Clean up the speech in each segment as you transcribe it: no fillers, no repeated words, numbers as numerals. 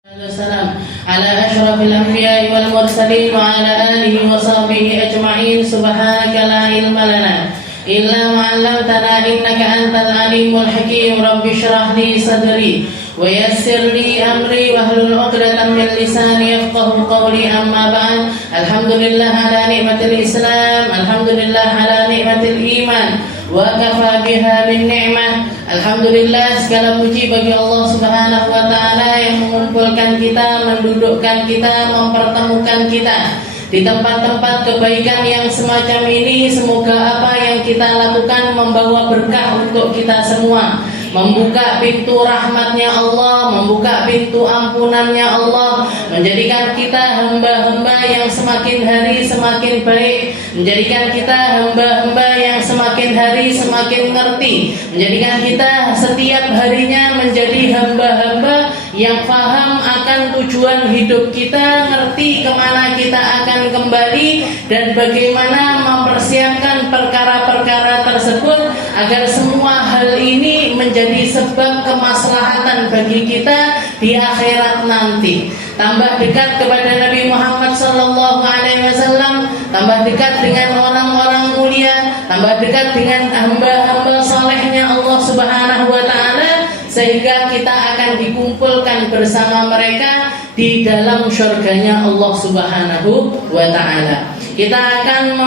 والسلام على أشرف الأنبياء والمرسلين وعلى آله وصحبه أجمعين. سبحانك لا علم لنا إلا ما علمتنا إنك أنت العليم الحكيم. رب اشرح لي صدري ويسر لي أمري واحلل عقدة من لساني يفقهوا قولي. أما بعد، الحمد لله على نعمة الإسلام، الحمد لله على نعمة الإيمان, wa kafa biha min ni'mah. Alhamdulillah, segala puji bagi Allah Subhanahu wa taala yang mengumpulkan kita, mendudukkan kita, mempertemukan kita di tempat-tempat kebaikan yang semacam ini. Semoga apa yang kita lakukan membawa berkah untuk kita semua, membuka pintu rahmatnya Allah, membuka pintu ampunannya Allah, menjadikan kita hamba-hamba yang semakin hari semakin baik, menjadikan kita hamba-hamba yang semakin hari semakin ngerti, menjadikan kita setiap harinya menjadi hamba-hamba yang paham akan tujuan hidup kita, ngerti kemana kita akan kembali, dan bagaimana mempersiapkan perkara-perkara tersebut agar semua hal ini menjadi sebab kemaslahatan bagi kita di akhirat nanti. Tambah dekat kepada Nabi Muhammad SAW, tambah dekat dengan orang-orang mulia, tambah dekat dengan hamba-hamba solehnya Allah Subhanahu wa taala, sehingga kita akan dikumpulkan bersama mereka di dalam syurganya Allah Subhanahu wa taala. Kita akan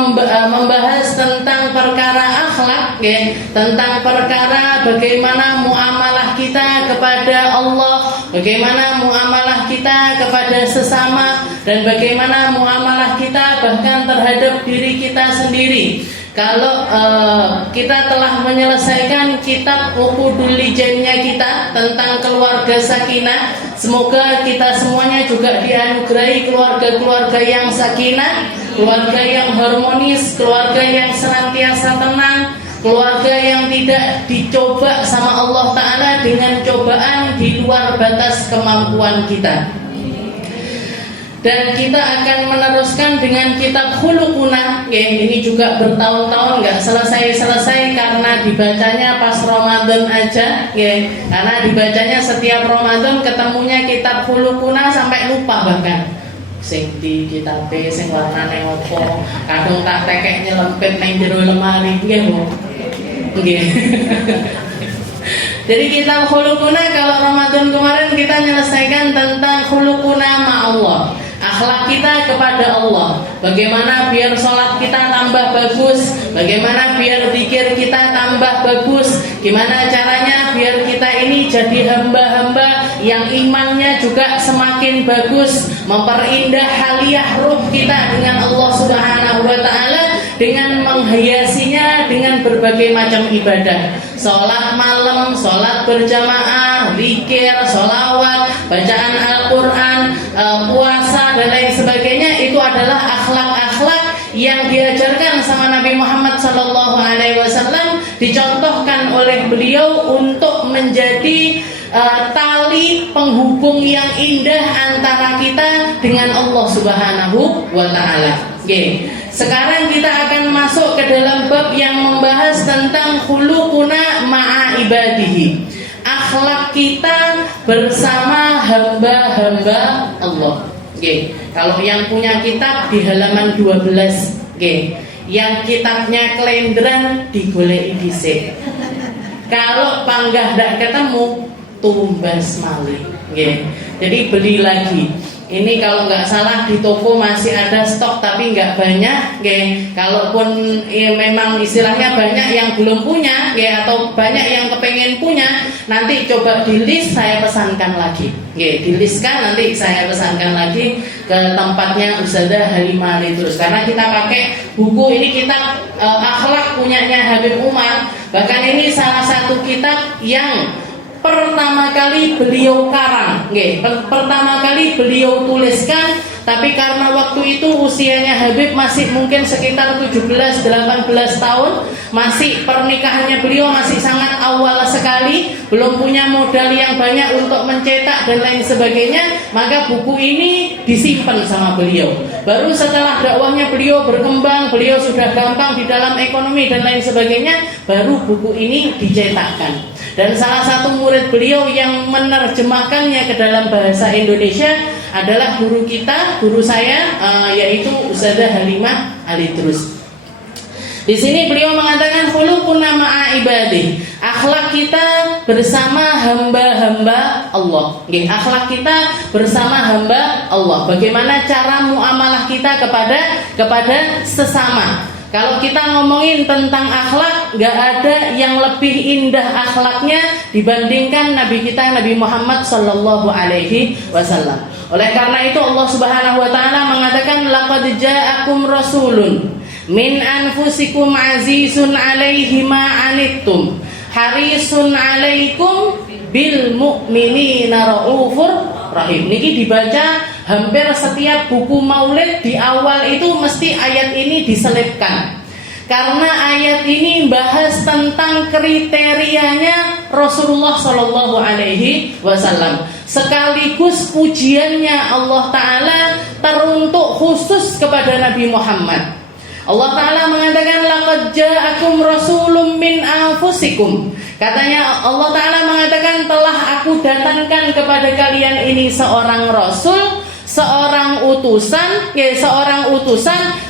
membahas tentang perkara akhlak, ya, tentang perkara bagaimana muamalah kita kepada Allah, bagaimana muamalah kita kepada sesama, dan bagaimana muamalah kita bahkan terhadap diri kita sendiri. Kalau kita telah menyelesaikan kitab Uqudul Lijannya kita tentang keluarga sakinah, semoga kita semuanya juga dianugerahi keluarga-keluarga yang sakinah, keluarga yang harmonis, keluarga yang senantiasa tenang, keluarga yang tidak dicoba sama Allah Ta'ala dengan cobaan di luar batas kemampuan kita. Dan kita akan meneruskan dengan kitab Khuluquna, ya, ini juga bertahun-tahun nggak selesai-selesai karena dibacanya pas Ramadan aja, ya, karena dibacanya setiap Ramadan, ketemunya kitab Khuluquna sampai lupa bahkan. Sing di kitab sing warnane opo, kadung tak tekek nyelempit ning jero lemari, nggih Bu. Nggih. Jadi kitab Khuluquna kalau Ramadan kemarin kita menyelesaikan tentang khuluquna ma'allah, akhlak kita kepada Allah. Bagaimana biar sholat kita tambah bagus, bagaimana biar zikir kita tambah bagus, gimana caranya biar kita ini jadi hamba-hamba yang imannya juga semakin bagus, memperindah haliah ruh kita dengan Allah Subhanahu wa taala dengan menghiasinya dengan berbagai macam ibadah. Sholat malam, sholat berjamaah, zikir, sholawat, bacaan Al-Quran, puasa, dan lain sebagainya. Itu adalah akhlak-akhlak yang diajarkan sama Nabi Muhammad SAW, dicontohkan oleh beliau untuk menjadi tali penghubung yang indah antara kita dengan Allah Subhanahu wa ta'ala. Okay. Sekarang kita akan masuk ke dalam bab yang membahas tentang khuluquna ma'a ibadihi, akhlak kita bersama hamba-hamba Allah. Okay. Kalau yang punya kitab di halaman 12, okay. Yang kitabnya kelenderan digoleki dhisik. Kalau panggah ndak ketemu, tumbas malih. Okay. Jadi beli lagi. Ini kalau nggak salah di toko masih ada stok tapi nggak banyak, okay. Kalaupun memang istilahnya banyak yang belum punya, okay, atau banyak yang kepengen punya, nanti coba di list, saya pesankan lagi, okay. Di listkan, nanti saya pesankan lagi ke tempatnya Ustazah Halimah Lidrus. Karena kita pakai buku ini, kitab akhlak punyanya Habib Umar. Bahkan ini salah satu kitab yang pertama kali beliau karang, pertama kali beliau tuliskan, tapi karena waktu itu usianya Habib masih mungkin sekitar 17-18 tahun, masih pernikahannya beliau masih sangat awal sekali, belum punya modal yang banyak untuk mencetak dan lain sebagainya, maka buku ini disimpan sama beliau. Baru setelah dakwahnya beliau berkembang, beliau sudah gampang di dalam ekonomi dan lain sebagainya, baru buku ini dicetakkan. Dan salah satu murid beliau yang menerjemahkannya ke dalam bahasa Indonesia adalah guru kita, guru saya, yaitu Ustazah Halimah Alidrus. Di sini beliau mengatakan khuluquna ma'a ibadi, akhlak kita bersama hamba-hamba Allah. Akhlak kita bersama hamba Allah. Bagaimana cara muamalah kita kepada sesama. Kalau kita ngomongin tentang akhlak, gak ada yang lebih indah akhlaknya dibandingkan Nabi kita Nabi Muhammad Sallallahu Alaihi Wasallam. Oleh karena itu Allah Subhanahu Wa Taala mengatakan laqad ja'akum rasulun min anfusikum azizun alaihi ma anittum harisun alaikum bil mu'minina raufur rahim. Niki dibaca hampir setiap buku maulid, di awal itu mesti ayat ini diselipkan. Karena ayat ini bahas tentang kriterianya Rasulullah Shallallahu Alaihi Wasallam, sekaligus pujiannya Allah Ta'ala teruntuk khusus kepada Nabi Muhammad. Allah Ta'ala mengatakan laqad ja'akum rasulun min anfusikum. Katanya Allah Ta'ala mengatakan telah aku datangkan kepada kalian ini seorang rasul, seorang utusan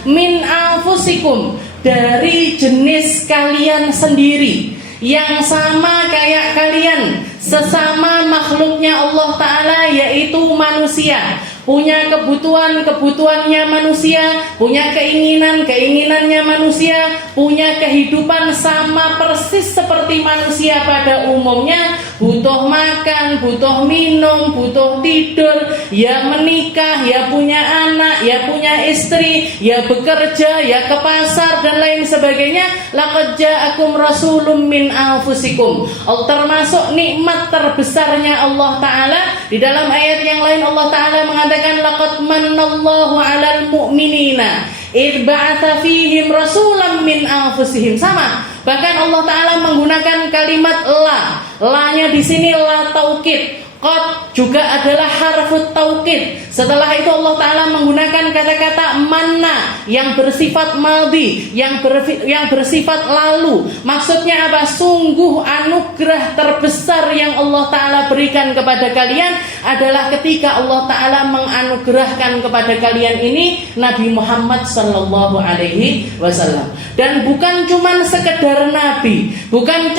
min anfusikum, dari jenis kalian sendiri, yang sama kayak kalian, sesama makhluknya Allah Ta'ala, yaitu manusia. Punya kebutuhannya manusia, punya keinginannya manusia, punya kehidupan sama persis seperti manusia pada umumnya. Butuh makan, butuh minum, butuh tidur, ya menikah, ya punya anak, ya punya istri, ya bekerja, ya ke pasar dan lain sebagainya. Laqad ja'akum rasulun min anfusikum. Termasuk nikmat terbesarnya Allah Ta'ala. Di dalam ayat yang lain Allah Ta'ala mengatakan laqad manallahu 'alal mu'minina id ba'atsa fihim rasulan min anfusihim. Sama. Bahkan Allah Ta'ala menggunakan kalimat la. La-nya di sini la taukid. Qad juga adalah harfut taukid. Setelah itu Allah Ta'ala menggunakan kata-kata manna yang bersifat madhi, yang bersifat lalu. Maksudnya apa? Sungguh anugerah terbesar yang Allah Ta'ala berikan kepada kalian adalah ketika Allah Ta'ala menganugerahkan kepada kalian ini Nabi Muhammad Sallallahu Alaihi Wasallam. Dan bukan cuma sekedar nabi, bukan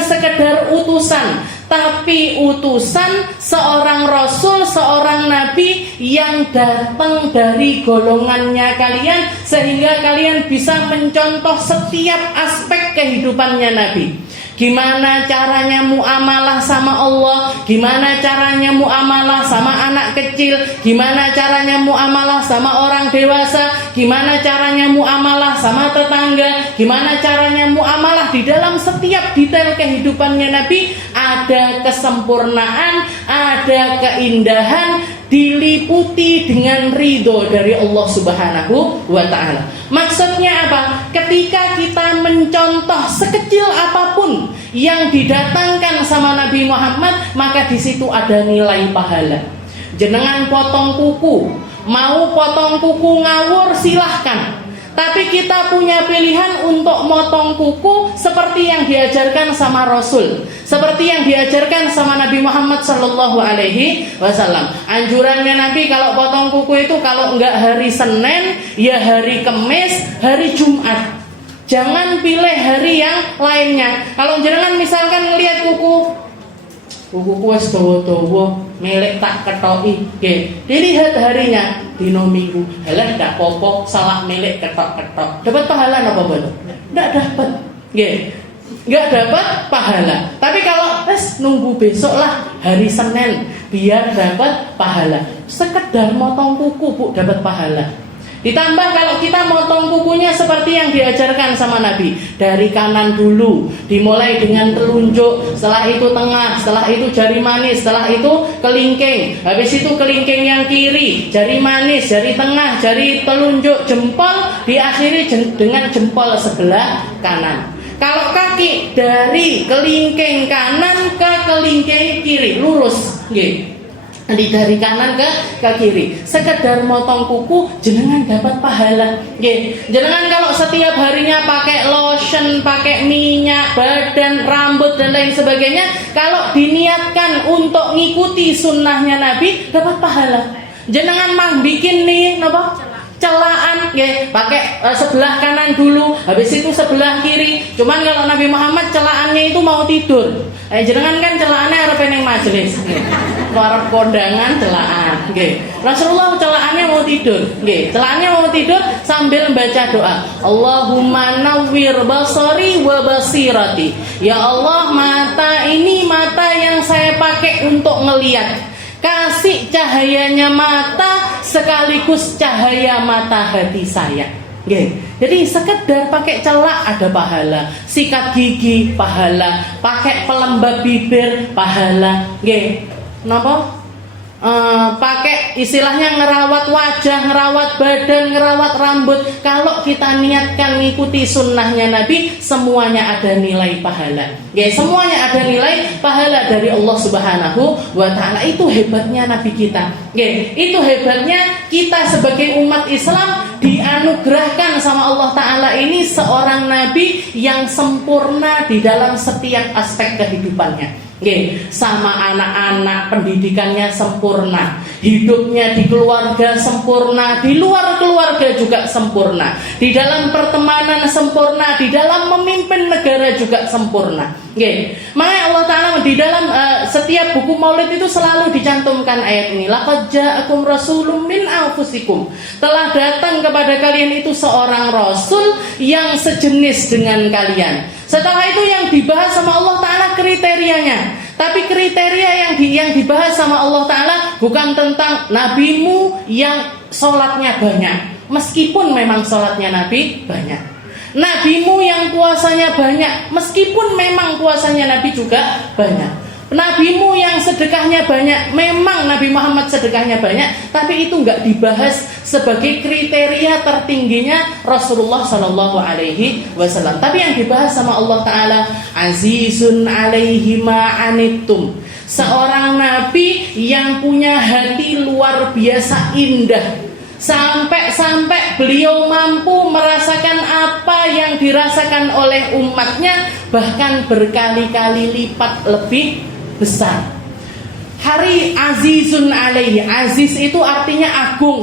sekedar utusan, tapi utusan, seorang rasul, seorang nabi yang datang dari golongannya kalian, sehingga kalian bisa mencontoh setiap aspek kehidupannya nabi. Gimana caranya muamalah sama Allah, gimana caranya muamalah sama anak kecil, gimana caranya muamalah sama orang dewasa, gimana caranya muamalah sama tetangga, gimana caranya muamalah. Di dalam setiap detail kehidupannya Nabi ada kesempurnaan, ada keindahan, diliputi dengan ridho dari Allah Subhanahu wa Ta'ala. Maksudnya apa? Ketika kita mencontoh sekecil apapun yang didatangkan sama Nabi Muhammad, maka di situ ada nilai pahala. Jenengan potong kuku, mau potong kuku ngawur silahkan. Tapi kita punya pilihan untuk motong kuku seperti yang diajarkan sama Rasul, seperti yang diajarkan sama Nabi Muhammad Sallallahu Alaihi Wasallam. Anjurannya Nabi kalau potong kuku itu kalau enggak hari Senin, ya hari Kamis, hari Jumat. Jangan pilih hari yang lainnya. Kalau jenengan misalkan ngelihat kuku wis dawa-dawa, milik tak ketoki, nggih. Dilihat harinya dino Minggu. Halah ndak apa-apa, salah milik ketok-ketok. Dapat pahala napa mboten? Ndak dapat. Nggih. Nggak dapat pahala. Tapi kalau nunggu besok lah hari Senin biar dapat pahala. Sekedar motong kuku Bu dapat pahala. Ditambah kalau kita motong kukunya seperti yang diajarkan sama Nabi, dari kanan dulu, dimulai dengan telunjuk, setelah itu tengah, setelah itu jari manis, setelah itu kelingking, habis itu kelingking yang kiri, jari manis, jari tengah, jari telunjuk, jempol, diakhiri dengan jempol sebelah kanan. Kalau kaki dari kelingking kanan ke kelingking kiri lurus, nggih. dari kanan ke kiri. Sekedar motong kuku jenengan dapat pahala. Nggih. Jenengan kalau setiap harinya pakai lotion, pakai minyak badan, rambut dan lain sebagainya, kalau diniatkan untuk ngikuti sunnahnya Nabi dapat pahala. Jenengan mah bikin nih napa? Celaan, nggih, pakai sebelah kanan dulu, habis itu sebelah kiri. Cuman kalau Nabi Muhammad celaannya itu mau tidur. Jenengan kan celaannya arep ning majelis. Arep kondangan celaan, nggih. Rasulullah celaannya mau tidur, nggih. Celaannya mau tidur sambil baca doa. Allahumma nawwir basari wa basirati. Ya Allah, mata ini mata yang saya pakai untuk ngelihat. Kasih cahayanya mata sekaligus cahaya mata hati saya. Nggih. Jadi sekedar pakai celak ada pahala, sikat gigi pahala, pakai pelembab bibir pahala. Nggih. Napa? Pakai istilahnya ngerawat wajah, ngerawat badan, ngerawat rambut. Kalau kita niatkan ngikuti sunnahnya Nabi, semuanya ada nilai pahala. Semuanya ada nilai pahala dari Allah Subhanahu wa Ta'ala. Itu hebatnya Nabi kita. Itu hebatnya kita sebagai umat Islam dianugerahkan sama Allah Ta'ala ini seorang Nabi yang sempurna di dalam setiap aspek kehidupannya. Sama anak-anak pendidikannya sempurna, hidupnya di keluarga sempurna, di luar keluarga juga sempurna, di dalam pertemanan sempurna, di dalam memimpin negara juga sempurna. Makanya Allah Ta'ala di dalam setiap buku maulid itu selalu dicantumkan ayat ini. Laqad ja'akum rasulun min anfusikum. Telah datang kepada kalian itu seorang rasul yang sejenis dengan kalian. Setelah itu yang dibahas sama Allah Ta'ala kriterianya. Tapi kriteria yang dibahas sama Allah Ta'ala bukan tentang nabimu yang sholatnya banyak. Meskipun memang sholatnya Nabi banyak. Nabimu yang puasanya banyak. Meskipun memang puasanya Nabi juga banyak. Nabimu yang sedekahnya banyak. Memang Nabi Muhammad sedekahnya banyak. Tapi itu enggak dibahas sebagai kriteria tertingginya Rasulullah Sallallahu Alaihi Wasallam. Tapi yang dibahas sama Allah Ta'ala, azizun alaihi ma'anittum. Seorang Nabi yang punya hati luar biasa indah. Sampai beliau mampu merasakan apa yang dirasakan oleh umatnya, bahkan berkali-kali lipat lebih besar. Hari azizun alaihi. Aziz itu artinya agung,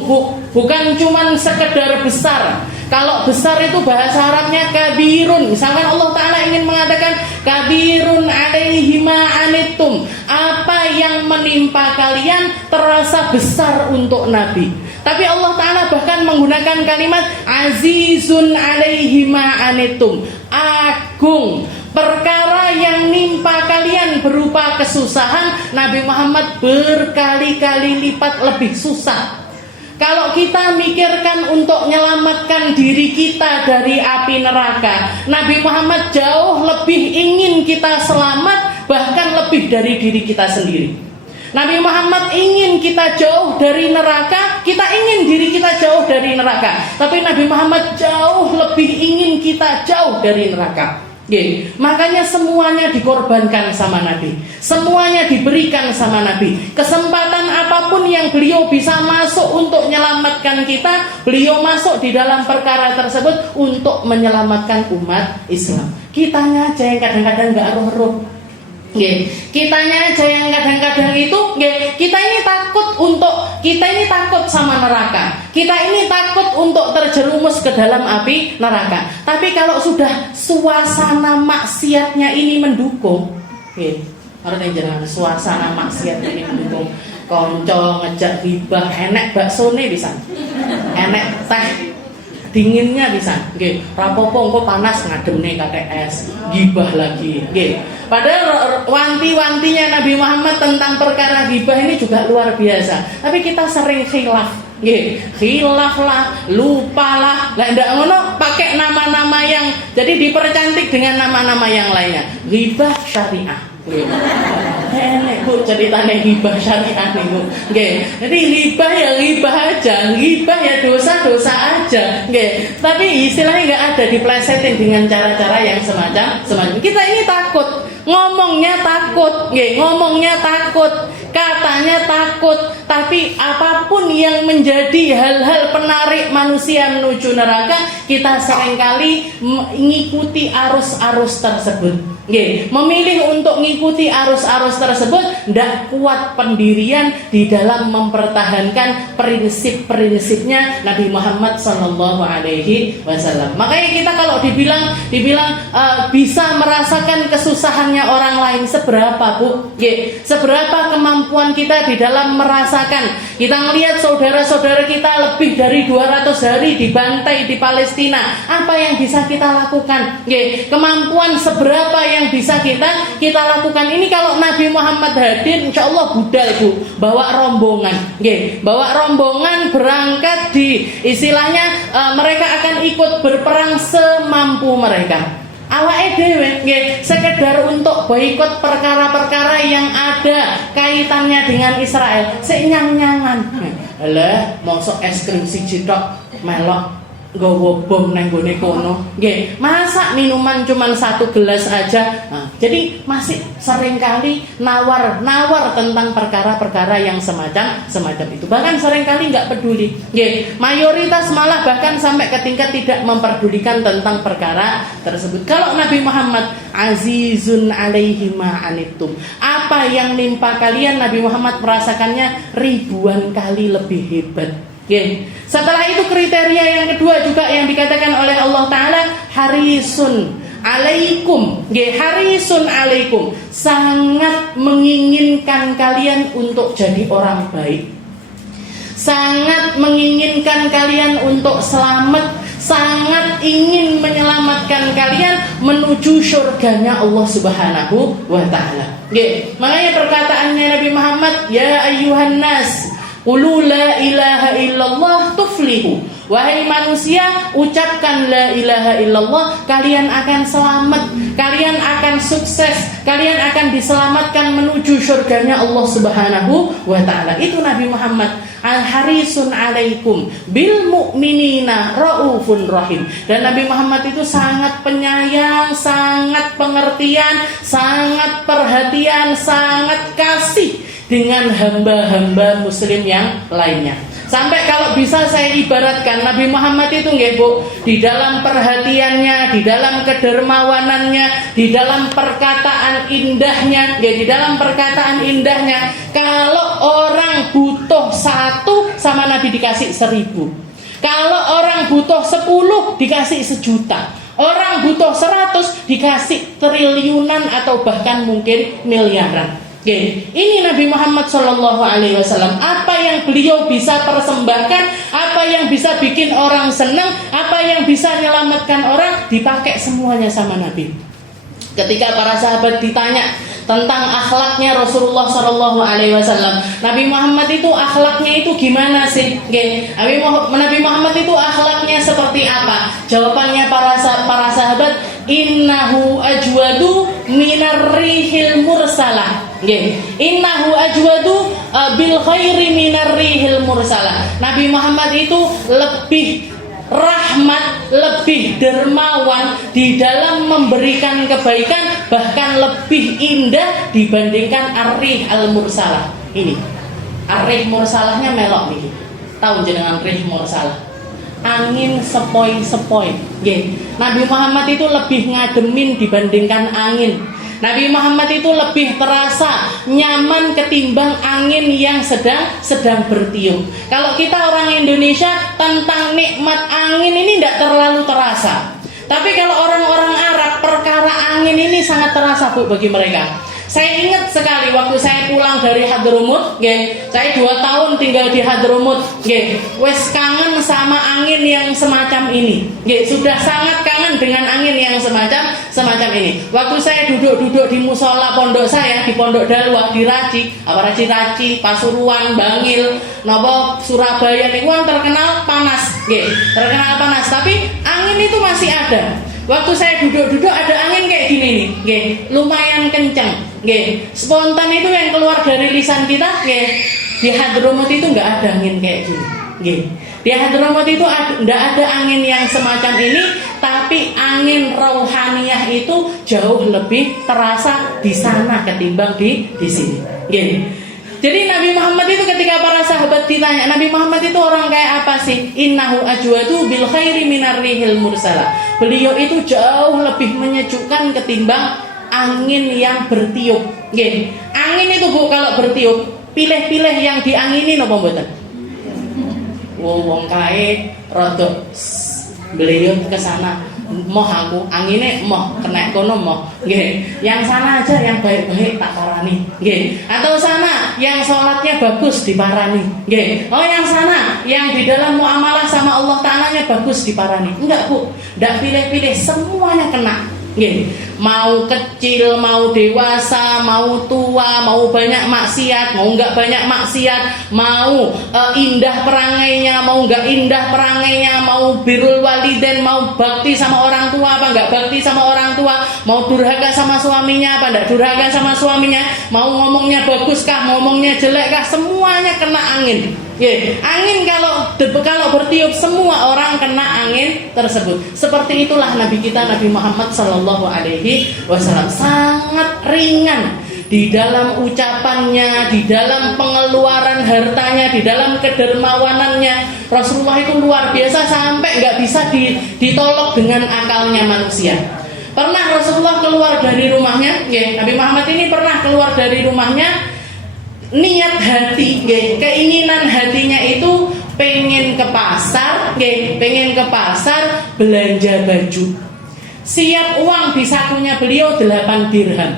bukan cuman sekedar besar. Kalau besar itu bahasa Arabnya kabirun. Misalkan Allah Ta'ala ingin mengatakan kabirun alaihi ma'anittum. Apa yang menimpa kalian terasa besar untuk Nabi. Tapi Allah Ta'ala bahkan menggunakan kalimat azizun alaihi ma'anittum. Agung. Perkara yang nimpa kalian berupa kesusahan, Nabi Muhammad berkali-kali lipat lebih susah. Kalau kita mikirkan untuk menyelamatkan diri kita dari api neraka, Nabi Muhammad jauh lebih ingin kita selamat, bahkan lebih dari diri kita sendiri. Nabi Muhammad ingin kita jauh dari neraka, kita ingin diri kita jauh dari neraka. Tapi Nabi Muhammad jauh lebih ingin kita jauh dari neraka. Makanya semuanya dikorbankan sama Nabi, semuanya diberikan sama Nabi. Kesempatan apapun yang beliau bisa masuk untuk menyelamatkan kita, beliau masuk di dalam perkara tersebut untuk menyelamatkan umat Islam. Kitanya aja yang kadang-kadang gak roh-roh. Kitanya aja yang kadang-kadang itu kita ini takut sama neraka. Kita ini takut untuk terjerumus ke dalam api neraka. Tapi kalau sudah suasana maksiatnya ini mendukung, artinya jangan suasana maksiatnya ini mendukung, konco ngejak gibah, enek baksone bisa, enek teh dinginnya bisa, rapopo engko panas ngademne KTS, gibah lagi, Padahal wanti-wantinya Nabi Muhammad tentang perkara gibah ini juga luar biasa. Tapi kita sering khilaf, khilaf lah, lupa lah, ndak ngono pakai nama-nama yang jadi dipercantik dengan nama-nama yang lainnya. Gibah syariah. Enek Bu ceritane gibah syariah niku. Jadi gibah ya gibah aja, gibah ya dosa-dosa aja. Tapi istilahnya enggak ada diplesetin dengan cara-cara yang semacam. Kita ini takut, ngomongnya takut, ngomongnya takut. Katanya takut, tapi apapun yang menjadi hal-hal penarik manusia menuju neraka, kita seringkali mengikuti arus-arus tersebut. Memilih untuk mengikuti arus-arus tersebut, tidak kuat pendirian di dalam mempertahankan prinsip-prinsipnya Nabi Muhammad SAW. Makanya kita kalau dibilang bisa merasakan kesusahannya orang lain, seberapa Bu? Seberapa kemampuan kita di dalam merasakan? Kita melihat saudara-saudara kita lebih dari 200 hari dibantai di Palestina. Apa yang bisa kita lakukan? Kemampuan seberapa yang bisa kita lakukan ini? Kalau Nabi Muhammad hadir, insya Allah budal Bu, bawa rombongan, bawa rombongan berangkat di istilahnya mereka akan ikut berperang semampu mereka. Awake dhewe sekedar untuk boikot perkara-perkara yang ada kaitannya dengan Israel, senyang-nyangan. Alah, mosok es krim siji tok melok nggawa bom nang gone kono. Masa minuman cuma 1 gelas aja. Jadi masih seringkali nawar tentang perkara-perkara yang semacam itu. Bahkan seringkali nggak peduli. Mayoritas malah bahkan sampai ke tingkat tidak memperdulikan tentang perkara tersebut. Kalau Nabi Muhammad azizun alaihi ma anittum, apa yang nimpa kalian Nabi Muhammad merasakannya ribuan kali lebih hebat. Setelah itu kriteria yang kedua juga yang dikatakan oleh Allah Ta'ala, harisun alaikum. Harisun alaikum, sangat menginginkan kalian untuk jadi orang baik, sangat menginginkan kalian untuk selamat, sangat ingin menyelamatkan kalian menuju surganya Allah Subhanahu wa Ta'ala. Makanya perkataannya Nabi Muhammad, ya ayyuhan nas qulu la ilaha illallah tuflihu. Wahai manusia, ucapkan la ilaha illallah, kalian akan selamat, kalian akan sukses, kalian akan diselamatkan menuju surganya Allah Subhanahu wa Ta'ala. Itu Nabi Muhammad. Al-harisun alaikum bil mu'minina raufun rahim. Dan Nabi Muhammad itu sangat penyayang, sangat pengertian, sangat perhatian, sangat kasih dengan hamba-hamba muslim yang lainnya. Sampai kalau bisa saya ibaratkan, Nabi Muhammad itu Bu, di dalam perhatiannya, di dalam kedermawanannya, di dalam perkataan indahnya, kalau orang butuh 1 sama Nabi dikasih 1000. Kalau orang butuh 10 dikasih 1.000.000. Orang butuh 100 dikasih triliunan atau bahkan mungkin miliaran. Ini Nabi Muhammad SAW. Apa yang beliau bisa persembahkan, apa yang bisa bikin orang senang, apa yang bisa menyelamatkan orang, dipakai semuanya sama Nabi. Ketika para sahabat ditanya tentang akhlaknya Rasulullah SAW, Nabi Muhammad itu akhlaknya itu gimana sih? Nabi Muhammad itu akhlaknya seperti apa? Jawabannya para sahabat, innahu ajwadu minar rihil mursalah. Innahu ajwadu bil khairi minar rihil mursalah. Nabi Muhammad itu lebih rahmat, lebih dermawan di dalam memberikan kebaikan, bahkan lebih indah dibandingkan ar-rih al-mursalah. Ini ar-rih mursalahnya melok nih. Tahu jenengan rih mursalah? Angin sepoi-sepoi. Nabi Muhammad itu lebih ngademin dibandingkan angin. Nabi Muhammad itu lebih terasa nyaman ketimbang angin yang sedang bertiup. Kalau kita orang Indonesia, tentang nikmat angin ini tidak terlalu terasa. Tapi kalau orang-orang Arab, perkara angin ini sangat terasa Bu bagi mereka. Saya ingat sekali waktu saya pulang dari Hadramut, saya 2 tahun tinggal di Hadramut, wes kangen sama angin yang semacam ini, sudah sangat kangen dengan angin yang semacam ini. Waktu saya duduk di musola pondok saya di Pondok Dalwah di Raci, Pasuruan, Bangil, Nopo, Surabaya ini terkenal panas, tapi angin itu masih ada. Waktu saya duduk ada angin kayak gini nih, lumayan kencang, spontan itu yang keluar dari lisan kita, di Hadramut itu nggak ada angin kayak gini, di Hadramut itu nggak ada angin yang semacam ini, tapi angin rauhaniyah itu jauh lebih terasa di sana ketimbang di sini. Jadi Nabi Muhammad itu ketika para sahabat ditanya, Nabi Muhammad itu orang kayak apa sih? Innahu ajwadu bil khairi minar rihil mursala. Beliau itu jauh lebih menyejukkan ketimbang angin yang bertiup. Nggih. Angin itu Bu kalau bertiup, pilih-pilih yang diangini napa mboten? Wong kae rada beliau ke sana. Moh aku angine moh kena kono moh nggih, yang sana aja yang baik-baik tak parani nggih, atau sana yang sholatnya bagus diparani nggih, oh yang sana yang di dalam muamalah sama Allah Ta'alanya bagus diparani. Enggak Bu, ndak pilih-pilih, semuanya kena nggih. Mau kecil, mau dewasa, mau tua, mau banyak maksiat, mau enggak banyak maksiat, mau indah perangainya, mau enggak indah perangainya, mau birrul walidain, mau bakti sama orang tua apa enggak bakti sama orang tua, mau durhaka sama suaminya apa enggak durhaka sama suaminya, mau ngomongnya baguskah, ngomongnya jelekkah, semuanya kena angin. Angin kalau bertiup semua orang kena angin tersebut. Seperti itulah Nabi kita Nabi Muhammad Sallallahu Alaihi Wasallam, sangat ringan di dalam ucapannya, di dalam pengeluaran hartanya, di dalam kedermawanannya. Rasulullah itu luar biasa sampai nggak bisa ditolok dengan akalnya manusia. Pernah Rasulullah keluar dari rumahnya, Nabi Muhammad ini pernah keluar dari rumahnya. Niat hati, keinginan hatinya itu pengen ke pasar, belanja baju. Siap uang di sakunya beliau 8 dirham.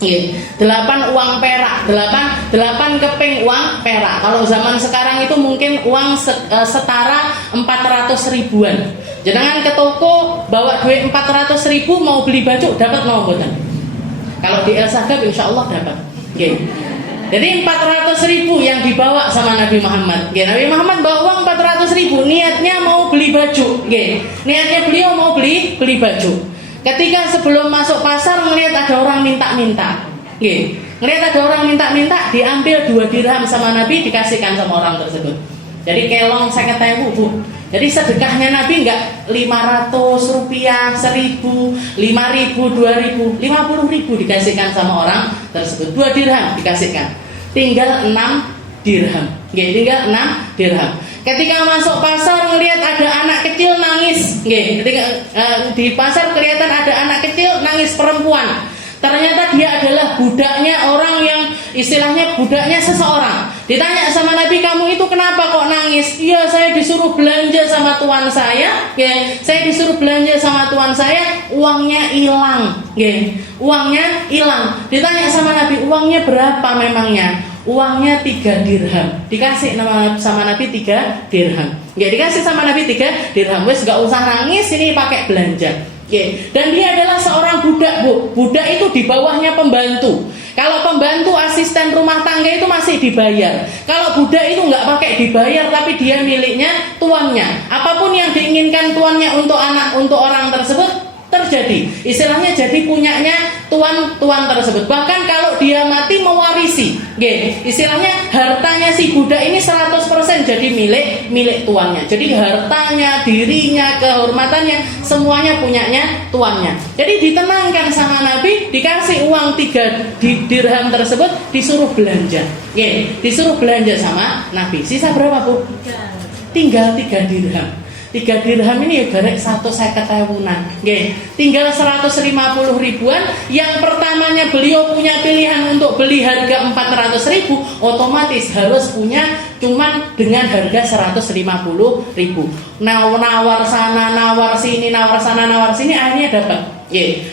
8 uang perak, 8 keping uang perak. Kalau zaman sekarang itu mungkin uang setara 400 ribuan. Jangan ke toko bawa duit 400 ribu mau beli baju dapat mau mboten? Kalau di El Sagab insya Allah dapat. Jadi 400 ribu yang dibawa sama Nabi Muhammad. Nabi Muhammad bawa uang 400 ribu, niatnya mau beli baju. Niatnya beliau mau beli baju. Ketika sebelum masuk pasar melihat ada orang minta-minta. Melihat ada orang minta-minta, diambil 2 dirham sama Nabi, dikasihkan sama orang tersebut. Jadi kelong 50.000 Bu. Jadi sedekahnya Nabi enggak 500 rupiah, 1.000, 5.000, 2.000, 50.000 dikasihkan sama orang tersebut. 2 dirham dikasihkan. Tinggal 6 dirham. Tinggal 6 dirham. Ketika masuk pasar melihat ada anak kecil nangis. Ketika di pasar kelihatan ada anak kecil nangis, perempuan. Ternyata dia adalah budaknya orang yang istilahnya budaknya seseorang. Ditanya sama Nabi, kamu itu kenapa kok nangis? Iya, saya disuruh belanja sama tuan saya. Saya disuruh belanja sama tuan saya, uangnya hilang. Uangnya hilang. Ditanya sama Nabi, uangnya berapa memangnya? Uangnya 3 dirham. Dikasih sama Nabi 3 dirham. Dikasih sama Nabi 3 dirham. Wes gak usah nangis, ini pakai belanja. Dan dia adalah seorang budak Bu. Budak itu di bawahnya pembantu. Kalau pembantu asisten rumah tangga itu masih dibayar. Kalau budak itu nggak pakai dibayar, tapi dia miliknya tuannya. Apapun yang diinginkan tuannya untuk orang tersebut terjadi. Istilahnya jadi punyanya tuan tersebut. Bahkan kalau dia mati mewarisi. Istilahnya hartanya si budak ini 100% jadi milik tuannya. Jadi hartanya, dirinya, kehormatannya semuanya punyanya tuannya. Jadi ditenangkan sama Nabi, dikasih uang 3 dirham tersebut, disuruh belanja. Disuruh belanja sama Nabi. Sisa berapa Bu? Tinggal 3 dirham. 3 dirham ini ibarat 150.000-an. Tinggal 150 ribuan. Yang pertamanya beliau punya pilihan untuk beli harga 400.000, otomatis harus punya cuman dengan harga 150.000. Nawar sana, nawar sini, nawar sana, nawar sini, akhirnya dapat.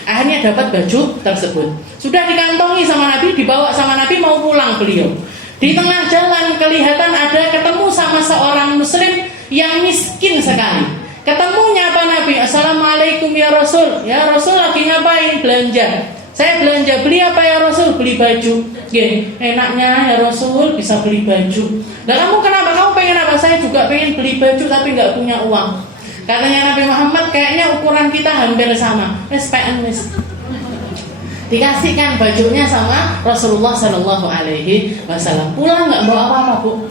Akhirnya dapat baju tersebut. Sudah dikantongi sama Nabi, dibawa sama Nabi, mau pulang beliau. Di tengah jalan kelihatan ada ketemu sama seorang muslim yang miskin sekali. Ketemunya apa Nabi? Assalamualaikum ya Rasul. Ya Rasul lagi ngapain? Belanja. Saya belanja. Beli apa ya Rasul? Beli baju. Enaknya ya Rasul bisa beli baju. Nah kamu kenapa? Kamu pengen apa? Saya juga pengen beli baju tapi nggak punya uang. Katanya Nabi Muhammad, kayaknya ukuran kita hampir sama. SPN dikasihkan bajunya sama Rasulullah Sallallahu Alaihi Wasallam. Pulang nggak bawa apa-apa Bu.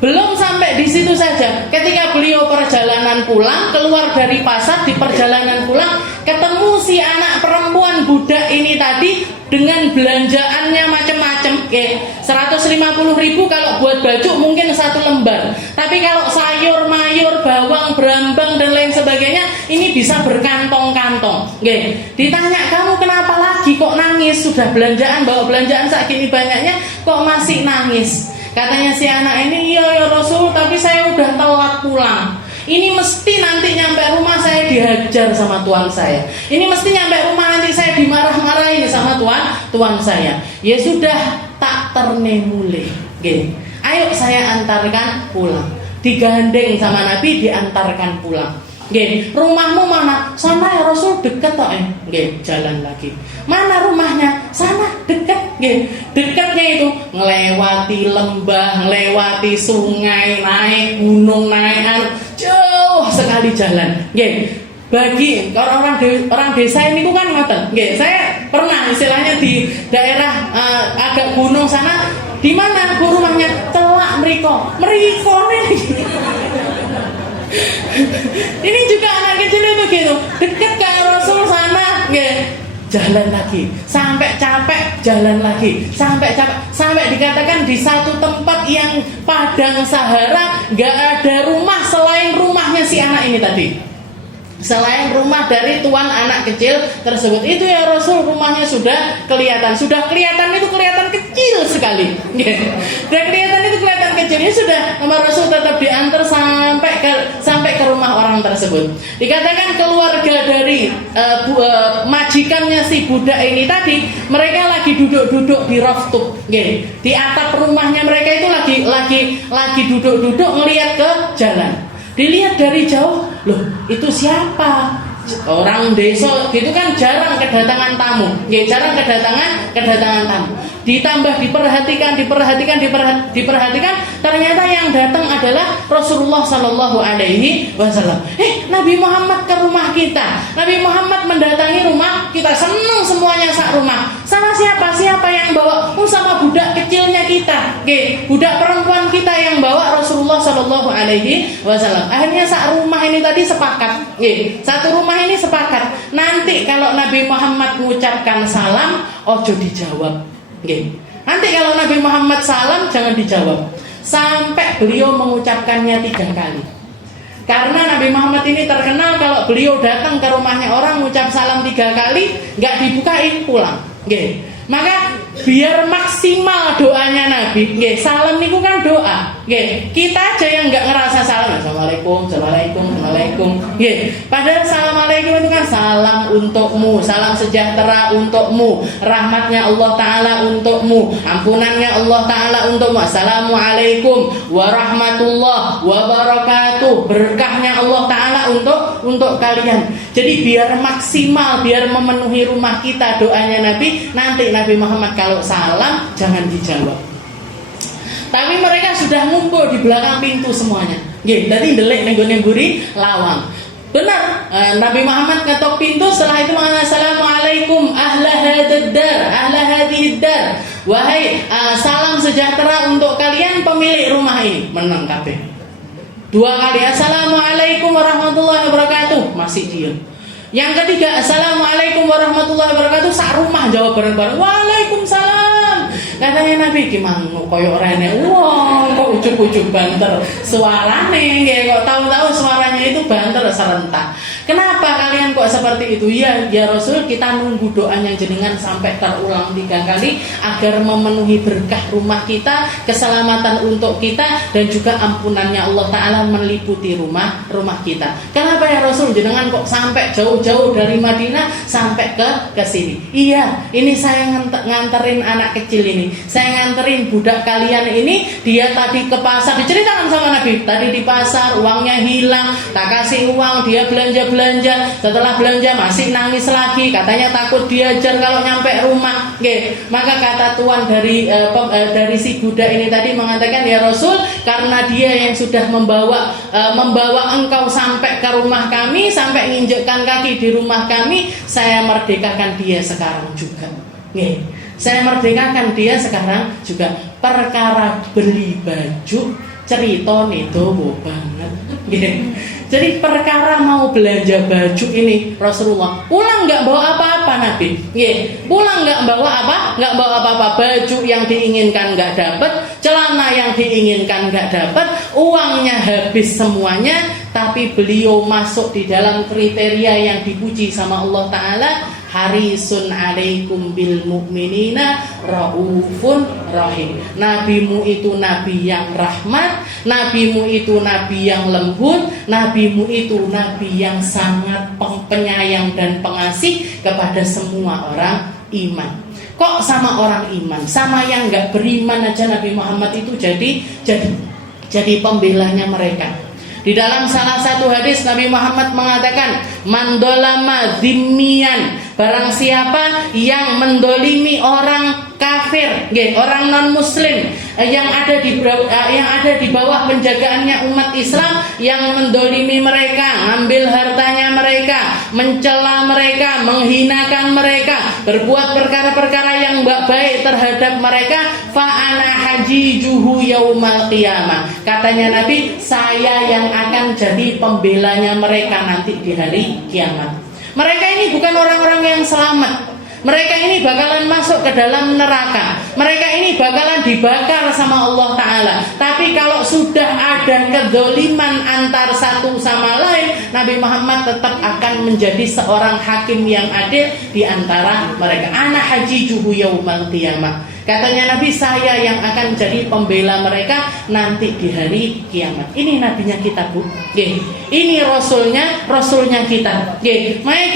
Belum sampai di situ saja. Ketika beliau perjalanan pulang, keluar dari pasar, di perjalanan pulang, ketemu si anak perempuan budak ini tadi dengan belanjaannya macam-macam. 150.000 kalau buat baju mungkin 1 lembar. Tapi kalau sayur, mayur, bawang, brambang dan lain sebagainya ini bisa berkantong-kantong. Ditanya kamu kenapa lagi kok nangis? Sudah belanjaan, bawa belanjaan segini banyaknya kok masih nangis? Katanya si anak ini, iya ya Rasul, tapi saya udah telat pulang. Ini mesti nanti nyampe rumah saya dihajar sama tuan saya. Ini mesti nyampe rumah nanti saya dimarah-marahin sama tuan saya. Ya sudah, tak ternemule. Ayo saya antarkan pulang. Digandeng sama Nabi, diantarkan pulang. Rumahmu mana? Sana ya Rasul, dekat toh. Jalan lagi. Mana rumahnya? Sana, dekat. Dekatnya itu ngelewati lembah, ngelewati sungai, naik gunung, naik jauh sekali jalan. Bagi orang desa ini kan ngoten. Saya pernah istilahnya di daerah agak gunung sana. Di mana rumahnya? Celak mriko nih. Ini juga anak kecil itu gitu, dekat ke Rasul sana, jalan lagi, sampai capek jalan lagi, sampai capek, sampai dikatakan di satu tempat yang padang Sahara nggak ada rumah selain rumahnya si anak ini tadi. Selain rumah dari tuan anak kecil tersebut. Itu ya Rasul, rumahnya sudah kelihatan itu kelihatan kecil sekali. Dan kelihatan itu kelihatan kecilnya sudah sama Rasul tetap diantar sampai ke rumah orang tersebut. Dikatakan keluarga dari majikannya si budak ini tadi, mereka lagi duduk-duduk di rooftop, di atap rumahnya mereka itu lagi duduk-duduk ngelihat ke jalan. Dilihat dari jauh, loh itu siapa? Orang desa gitu kan jarang kedatangan tamu, jarang kedatangan tamu. Ditambah diperhatikan, ternyata yang datang adalah Rasulullah Sallallahu Alaihi Wasallam. Nabi Muhammad ke rumah kita, Nabi Muhammad mendatangi rumah kita, senang semuanya sak rumah. Sama siapa yang bawa? Sama budak kecilnya kita, budak perempuan kita yang bawa Rasulullah Sallallahu Alaihi Wasallam. Akhirnya sak rumah ini tadi sepakat, satu rumah ini sepakat. Nanti kalau Nabi Muhammad mengucapkan salam, ojo dijawab. Nanti kalau Nabi Muhammad salam jangan dijawab sampai beliau mengucapkannya 3 kali. Karena Nabi Muhammad ini terkenal kalau beliau datang ke rumahnya orang mengucap salam 3 kali, nggak dibukain pulang. Maka biar maksimal doanya Nabi, salam niku kan doa. Kita aja yang nggak ngerasa salam, assalamualaikum. Padahal assalamualaikum itu kan salam untukmu, salam sejahtera untukmu, rahmatnya Allah Taala untukmu, ampunannya Allah Taala untukmu. Assalamualaikum warahmatullahi wabarakatuh, berkahnya Allah Taala untuk kalian. Jadi biar maksimal, biar memenuhi rumah kita doanya Nabi. Nanti Nabi Muhammad kalau salam jangan dijawab. Tapi mereka sudah ngumpul di belakang pintu semuanya. Tadi ndelik ning gone mburi lawang. Benar, Nabi Muhammad ketok pintu, setelah itu mengatakan assalamualaikum ahla hadhihi dar. Wahai salam sejahtera untuk kalian pemilik rumah ini. Menang kabeh. 2 kali assalamualaikum warahmatullahi wabarakatuh, masih diam. Yang ketiga assalamualaikum warahmatullahi wabarakatuh, sak rumah jawab bareng-bareng waalaikumsalam. Katanya Nabi gimana koyo rene wong kok ujuk-ujuk banter suarane, kok tahu-tahu suaranya itu banter serentak. Kenapa kalian kok seperti itu? Ya Rasul, kita nunggu doanya jenengan sampai terulang 3 kali agar memenuhi berkah rumah kita, keselamatan untuk kita, dan juga ampunannya Allah Ta'ala meliputi rumah kita. Kenapa ya Rasul, jenengan kok sampai jauh-jauh dari Madinah sampai ke sini? Iya, ini saya nganterin anak kecil ini, saya nganterin budak kalian ini. Dia tadi ke pasar, diceritakan sama Nabi, tadi di pasar uangnya hilang, tak kasih uang, dia belanja, setelah belanja masih nangis lagi, katanya takut diajar kalau nyampe rumah. Maka kata tuan dari si budak ini tadi mengatakan, ya Rasul, karena dia yang sudah membawa engkau sampai ke rumah kami, sampai menginjakkan kaki di rumah kami, saya merdekakan dia sekarang juga. Saya merdekakan dia sekarang juga. Perkara beli baju cerita itu banget. Jadi perkara mau belanja baju ini Rasulullah pulang nggak bawa apa-apa. apa Nabi? Pulang nggak bawa apa? Nggak bawa apa-apa. Baju yang diinginkan nggak dapat, celana yang diinginkan nggak dapat, uangnya habis semuanya. Tapi beliau masuk di dalam kriteria yang dipuji sama Allah Ta'ala. Harisun alaikum bil mu'minina raufun rahim. Nabimu itu nabi yang rahmat, nabimu itu nabi yang lembut, nabimu itu nabi yang sangat penyayang dan pengasih kepada semua orang iman. Kok sama orang iman, sama yang nggak beriman aja Nabi Muhammad itu jadi pembelanya mereka. Di dalam salah satu hadis Nabi Muhammad mengatakan, mandolama dhimmiyan, barang siapa yang mendolimi orang kafir, orang non muslim yang ada di bawah penjagaannya umat Islam, yang mendolimi mereka, ngambil hartanya mereka, mencela mereka, menghinakan mereka, berbuat perkara-perkara yang enggak baik terhadap mereka, fa ana hajijuhu yaumal qiyamah. Katanya Nabi, saya yang akan jadi pembelanya mereka nanti di hari kiamat. Mereka ini bukan orang-orang yang selamat. Mereka ini bakalan masuk ke dalam neraka. Mereka ini bakalan dibakar sama Allah Ta'ala. Tapi kalau sudah ada kedzaliman antar satu sama lain, Nabi Muhammad tetap akan menjadi seorang hakim yang adil di antara mereka. Ana hajijuhu yaumal qiyamah. Katanya Nabi, saya yang akan jadi pembela mereka nanti di hari kiamat. Ini nabinya kita, Bu. Ini rasulnya kita. Makanya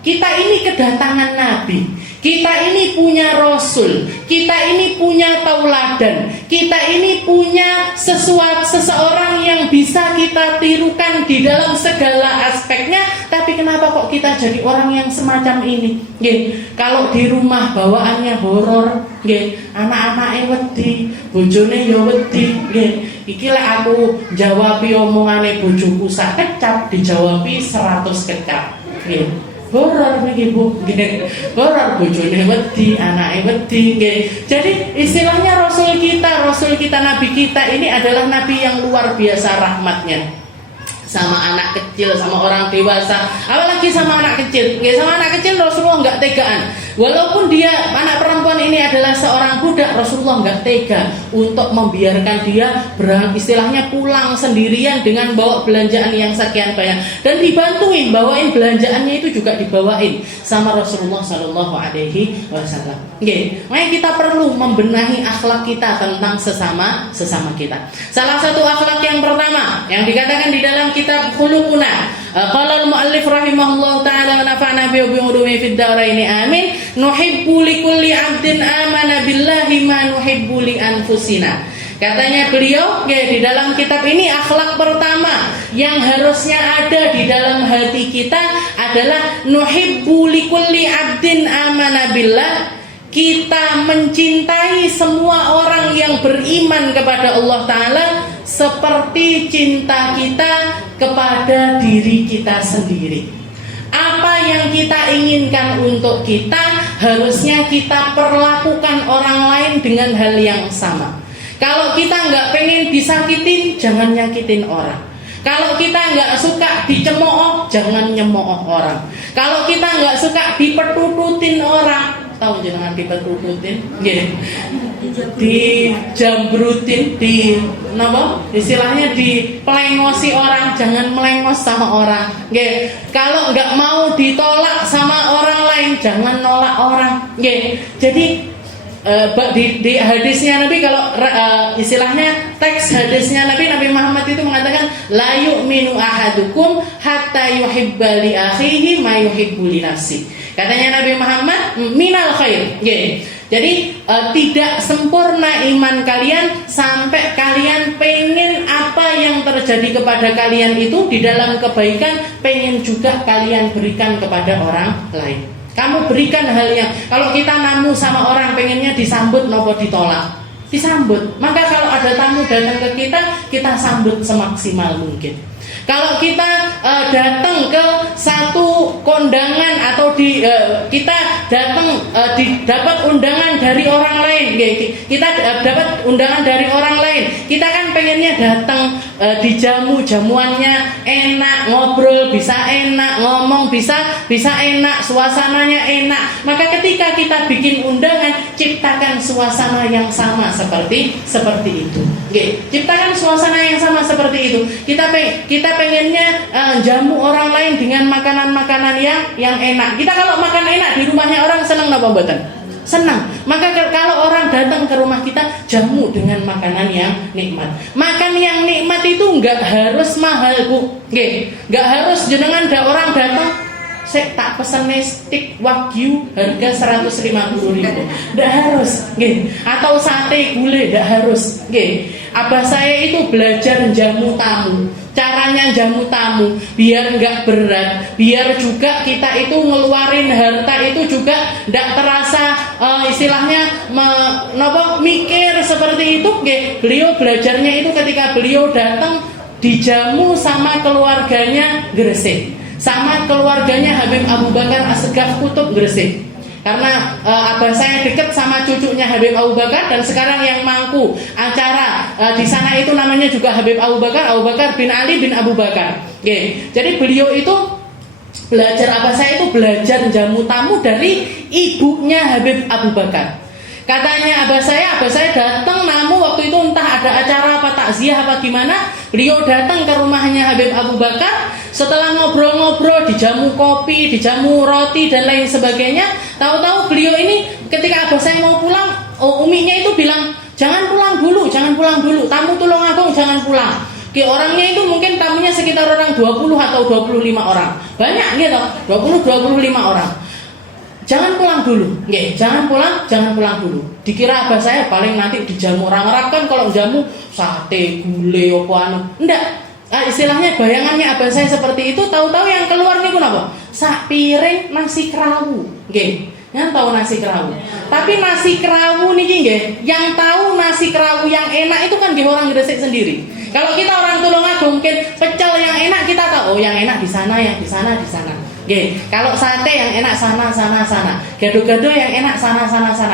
kita ini kedatangan Nabi. Kita ini punya Rasul. Kita ini punya tauladan. Kita ini punya seseorang yang bisa kita tirukan di dalam segala aspeknya. Tapi kenapa kok kita jadi orang yang semacam ini? Kalau di rumah bawaannya horor, anak-anaknya wedi, bojone yo wedi. Iki lek aku jawabi omongane bojoku sak kecap, dijawabi 100 kecap. Horor niki Bu, horor, bojone wedi, anake wedi nggih. Jadi istilahnya Rasul kita, Nabi kita ini adalah Nabi yang luar biasa rahmatnya. Sama anak kecil, sama orang dewasa, apalagi sama anak kecil. Sama anak kecil Rasulullah nggak tegaan. Walaupun dia anak perempuan ini adalah seorang budak, Rasulullah nggak tega untuk membiarkan dia istilahnya pulang sendirian dengan bawa belanjaan yang sekian banyak, dan dibantuin bawain belanjaannya itu juga dibawain sama Rasulullah Shallallahu Alaihi Wasallam. Makanya kita perlu membenahi akhlak kita tentang sesama kita. Salah satu akhlak yang pertama yang dikatakan di dalam kitab Khuluquna, qala al-muallif rahimahullah taala wa nafa'na bi ulumi fid dharain amin, nuhibbu likulli 'abdin amana billahi ma nuhibbu li anfusina. Katanya beliau di dalam kitab ini, akhlak pertama yang harusnya ada di dalam hati kita adalah nuhibbu likulli 'abdin amana billah. Kita mencintai semua orang yang beriman kepada Allah Ta'ala seperti cinta kita kepada diri kita sendiri. Apa yang kita inginkan untuk kita, harusnya kita perlakukan orang lain dengan hal yang sama. Kalau kita nggak pengen disakitin, jangan nyakitin orang. Kalau kita nggak suka dicemooh, jangan nyemooh orang. Kalau kita nggak suka dipetututin orang, tahu jenengan dipetututin, dijambrutin, istilahnya dipelengosi orang, jangan melengos sama orang. Kalau nggak mau ditolak sama orang lain, jangan nolak orang. Jadi di hadisnya Nabi, kalau istilahnya teks hadisnya Nabi Muhammad itu mengatakan, la yu'minu ahadukum hatta yuhibba li akhihi ma yuhibbu li nafsi. Katanya Nabi Muhammad, minal khair. Jadi tidak sempurna iman kalian sampai kalian pengen apa yang terjadi kepada kalian itu di dalam kebaikan, pengen juga kalian berikan kepada orang lain. Kamu berikan hal yang, kalau kita namu sama orang pengennya disambut nopo ditolak, disambut. Maka kalau ada tamu datang ke kita sambut semaksimal mungkin. Kalau kita datang ke satu kondangan atau kita datang dapat undangan dari orang lain, kita dapat undangan dari orang lain, kita kan pengennya datang jamuannya enak, ngobrol bisa enak, ngomong bisa enak, suasananya enak. Maka ketika kita bikin undangan, ciptakan suasana yang sama seperti itu. Ciptakan suasana yang sama seperti itu. Kita pengennya jamu orang lain dengan makanan-makanan yang enak. Kita kalau makan enak di rumahnya orang senang apa mboten? Senang. Maka kalau orang datang ke rumah kita, jamu dengan makanan yang nikmat. Makan yang nikmat itu enggak harus mahal, Bu. Enggak harus jenengan orang datang saya tak pesan stik wagyu harga 150.000. Enggak harus, atau sate gulai enggak harus, Abah saya itu belajar jamu tamu. Caranya jamu tamu biar enggak berat, biar juga kita itu ngeluarin harta itu juga enggak terasa istilahnya mikir seperti itu. Beliau belajarnya itu ketika beliau datang dijamu sama keluarganya Gresik, sama keluarganya Habib Abu Bakar As-Segaf Kutub Gresik. Karena abah saya dekat sama cucunya Habib Abu Bakar, dan sekarang yang mangku acara di sana itu namanya juga Habib Abu Bakar bin Ali bin Abu Bakar. Jadi beliau itu abah saya itu belajar jamu tamu dari ibunya Habib Abu Bakar. Katanya abah saya datang namu waktu itu entah ada acara apa takziah apa gimana, beliau datang ke rumahnya Habib Abu Bakar. Setelah ngobrol-ngobrol, dijamu kopi, dijamu roti dan lain sebagainya, tahu-tahu beliau ini ketika abah saya mau pulang, uminya itu bilang, jangan pulang dulu, tamu Tulungagung jangan pulang. Orangnya itu mungkin tamunya sekitar orang 20 atau 25 orang, banyak gitu, 20-25 orang. Jangan pulang dulu, jangan pulang dulu. Dikira abah saya paling nanti dijamu orang Arab kan, kalau jamu sate, gulai, enggak. Istilahnya bayangannya abah saya seperti itu, tahu-tahu yang keluar nih apa? Sak piring nasi kerawu, yang tahu nasi kerawu. Tapi nasi kerawu nih, yang tahu nasi kerawu yang enak itu kan orang Gresik sendiri. Kalau kita orang Tulungagung mungkin pecel yang enak kita tahu, yang enak di sana, yang di sana. Kalau sate yang enak sana. Gado-gado yang enak sana.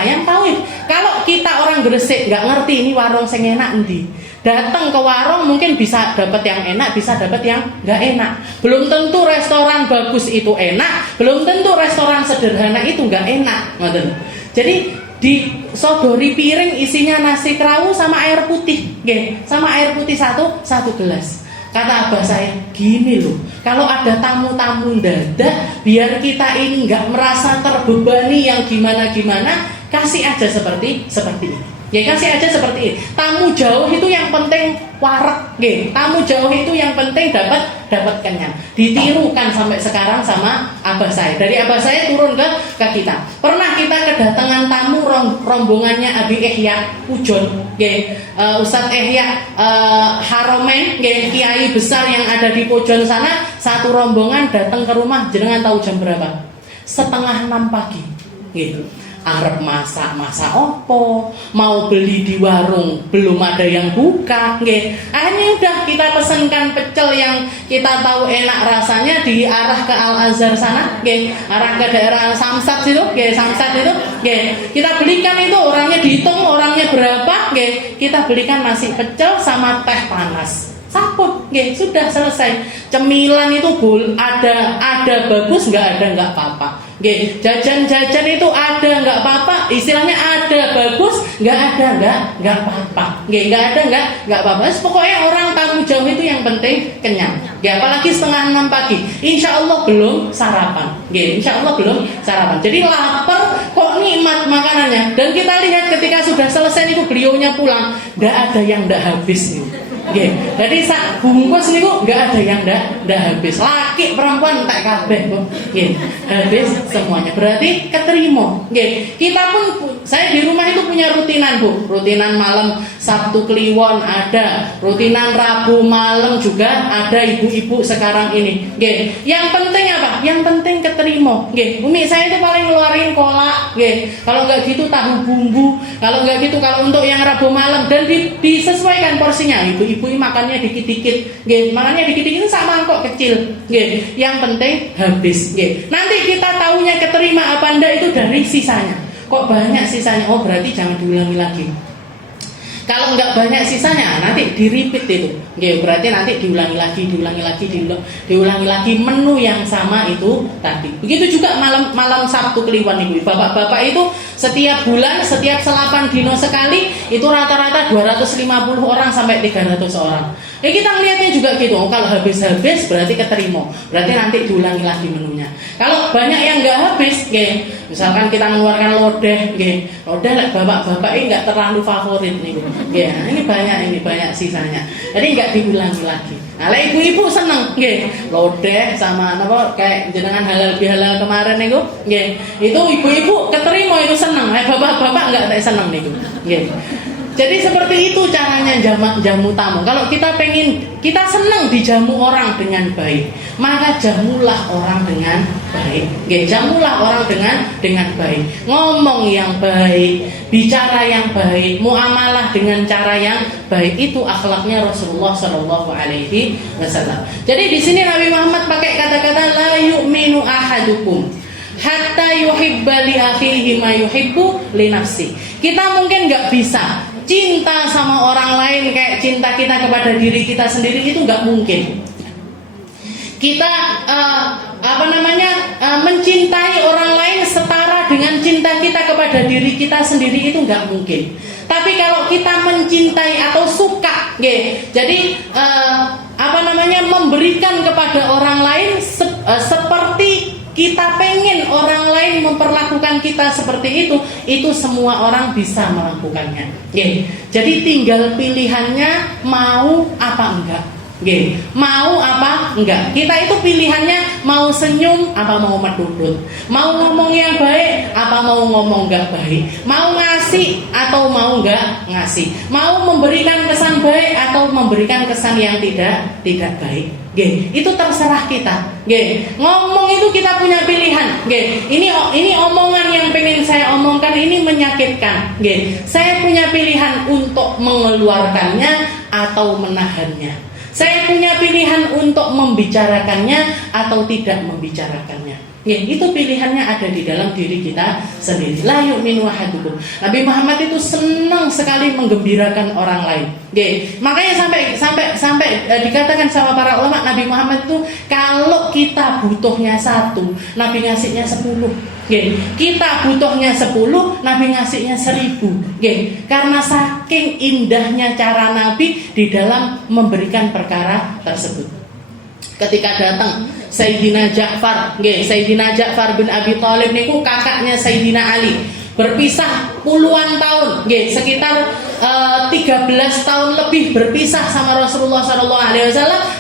Yang tahu itu. Kalau kita orang Gresik nggak ngerti ini warung sing enak endi. Datang ke warung mungkin bisa dapat yang enak, bisa dapat yang nggak enak. Belum tentu restoran bagus itu enak, belum tentu restoran sederhana itu nggak enak. Jadi disodori piring isinya nasi kerawu sama air putih, sama air putih satu gelas. Kata abah saya, gini loh, kalau ada tamu-tamu dadak, biar kita ini nggak merasa terbebani yang gimana-gimana, kasih aja seperti ini. Kasih aja seperti ini. Tamu jauh itu yang penting wareg, tamu jauh itu yang penting dapat kenyang. Ditirukan sampai sekarang sama abah saya. Dari abah saya turun ke kita. Pernah kita kedatangan tamu rombongannya Abi Ihya Pujon, Ustadz Ihya Haromen, kiai besar yang ada di Pujon sana. Satu rombongan datang ke rumah, jenengan tahu jam berapa? 5:30 pagi. Arep masak opo, mau beli di warung belum ada yang buka, akhirnya udah kita pesenkan pecel yang kita tahu enak rasanya, diarah ke Al Azhar sana, arah ke daerah Samsat itu, kita belikan itu, orangnya dihitung orangnya berapa, kita belikan nasi pecel sama teh panas. Saput, sudah selesai. Cemilan itu ada bagus, nggak apa-apa. Jajan-jajan itu ada nggak apa-apa. Istilahnya ada bagus, nggak apa-apa. Nggak apa-apa. Pokoknya orang tamu jauh itu yang penting kenyang. Apalagi 5:30 pagi. Insya Allah belum sarapan. Jadi lapar kok nikmat makanannya. Dan kita lihat ketika sudah selesai itu beliaunya pulang, nggak ada yang nggak habis nih. Jadi sak bungkus niku nggak ada yang ndak habis. Laki perempuan tak kabeh kok. Habis semuanya. Berarti keterima. Kita pun, saya di rumah itu punya rutinan, Bu. Rutinan malam Sabtu Kliwon ada, rutinan Rabu malam juga ada ibu-ibu sekarang ini. Yang penting apa? Yang penting keterima. Umi saya itu paling ngeluarin kolak. Kalau nggak gitu tahu bumbu. Kalau nggak gitu, kalau untuk yang Rabu malam dan disesuaikan porsinya, ibu ibu-ibu ini makannya dikit-dikit, nggih. Makannya dikit-dikit sak mangkok kecil, nggih. Yang penting habis, nggih. Nanti kita tahunya keterima apa ndak itu dari sisanya. Kok banyak sisanya? Oh, berarti jangan diulangi lagi. Kalau nggak banyak sisanya, nanti di-repeat itu. Nggih, berarti nanti diulangi lagi menu yang sama itu tadi. Begitu juga malam Sabtu Kliwon Ibu. Bapak-bapak itu setiap bulan, setiap 8 dino sekali itu rata-rata 250 orang sampai 300 orang. Kita ngelihatnya juga gitu. Oh, kalau habis-habis berarti keterima. Berarti nanti diulangi lagi menunya. Kalau banyak yang nggak habis, nggih. Misalkan kita mengeluarkan lodeh, nggih. Lodeh bapak-bapak ini nggak terlalu favorit nih. Ya, ini banyak sisanya. Jadi nggak diulangi lagi. Nah, ibu-ibu seneng, nggih. Lodeh sama apa kayak jenengan halal bihalal kemarin niku, nggih. Itu ibu-ibu keterima itu seneng. Bapak-bapak nggak seneng niku. Nggih. Jadi seperti itu caranya jamu tamu. Kalau kita senang dijamu orang dengan baik, maka jamulah orang dengan baik. Jamulah orang dengan baik. Ngomong yang baik, bicara yang baik, muamalah dengan cara yang baik, itu akhlaknya Rasulullah Shallallahu Alaihi Wasallam. Jadi di sini Nabi Muhammad pakai kata-kata la yu'minu ahadukum hatta yuhibba li akhihi ma yuhibbu li nafsi. Kita mungkin nggak bisa cinta sama orang lain kayak cinta kita kepada diri kita sendiri, itu nggak mungkin. Kita mencintai orang lain setara dengan cinta kita kepada diri kita sendiri, itu nggak mungkin. Tapi kalau kita mencintai atau suka, jadi memberikan kepada orang lain seperti kita pengen orang lain memperlakukan kita seperti itu semua orang bisa melakukannya. Jadi tinggal pilihannya mau apa enggak. Mau apa enggak. Kita itu pilihannya mau senyum apa mau medudut, mau ngomong yang baik apa mau ngomong enggak baik, mau ngasih atau mau enggak ngasih, mau memberikan kesan baik atau memberikan kesan yang tidak baik. Itu terserah kita. Ngomong itu kita punya pilihan. Ini omongan yang pengen saya omongkan ini menyakitkan. Saya punya pilihan untuk mengeluarkannya atau menahannya. Saya punya pilihan untuk membicarakannya atau tidak membicarakannya. Itu pilihannya ada di dalam diri kita sendiri. La yu'minu ahadukum. Nabi Muhammad itu senang sekali menggembirakan orang lain. Makanya sampai dikatakan sama para ulama, Nabi Muhammad itu kalau kita butuhnya 1, Nabi ngasihnya 10. Kita butuhnya 10, Nabi ngasihnya 1000. Karena saking indahnya cara Nabi di dalam memberikan perkara tersebut. Ketika datang Sayyidina Ja'far, Sayyidina Ja'far bin Abi Thalib niku kakaknya Sayyidina Ali, berpisah puluhan tahun, sekitar 13 tahun lebih berpisah sama Rasulullah SAW.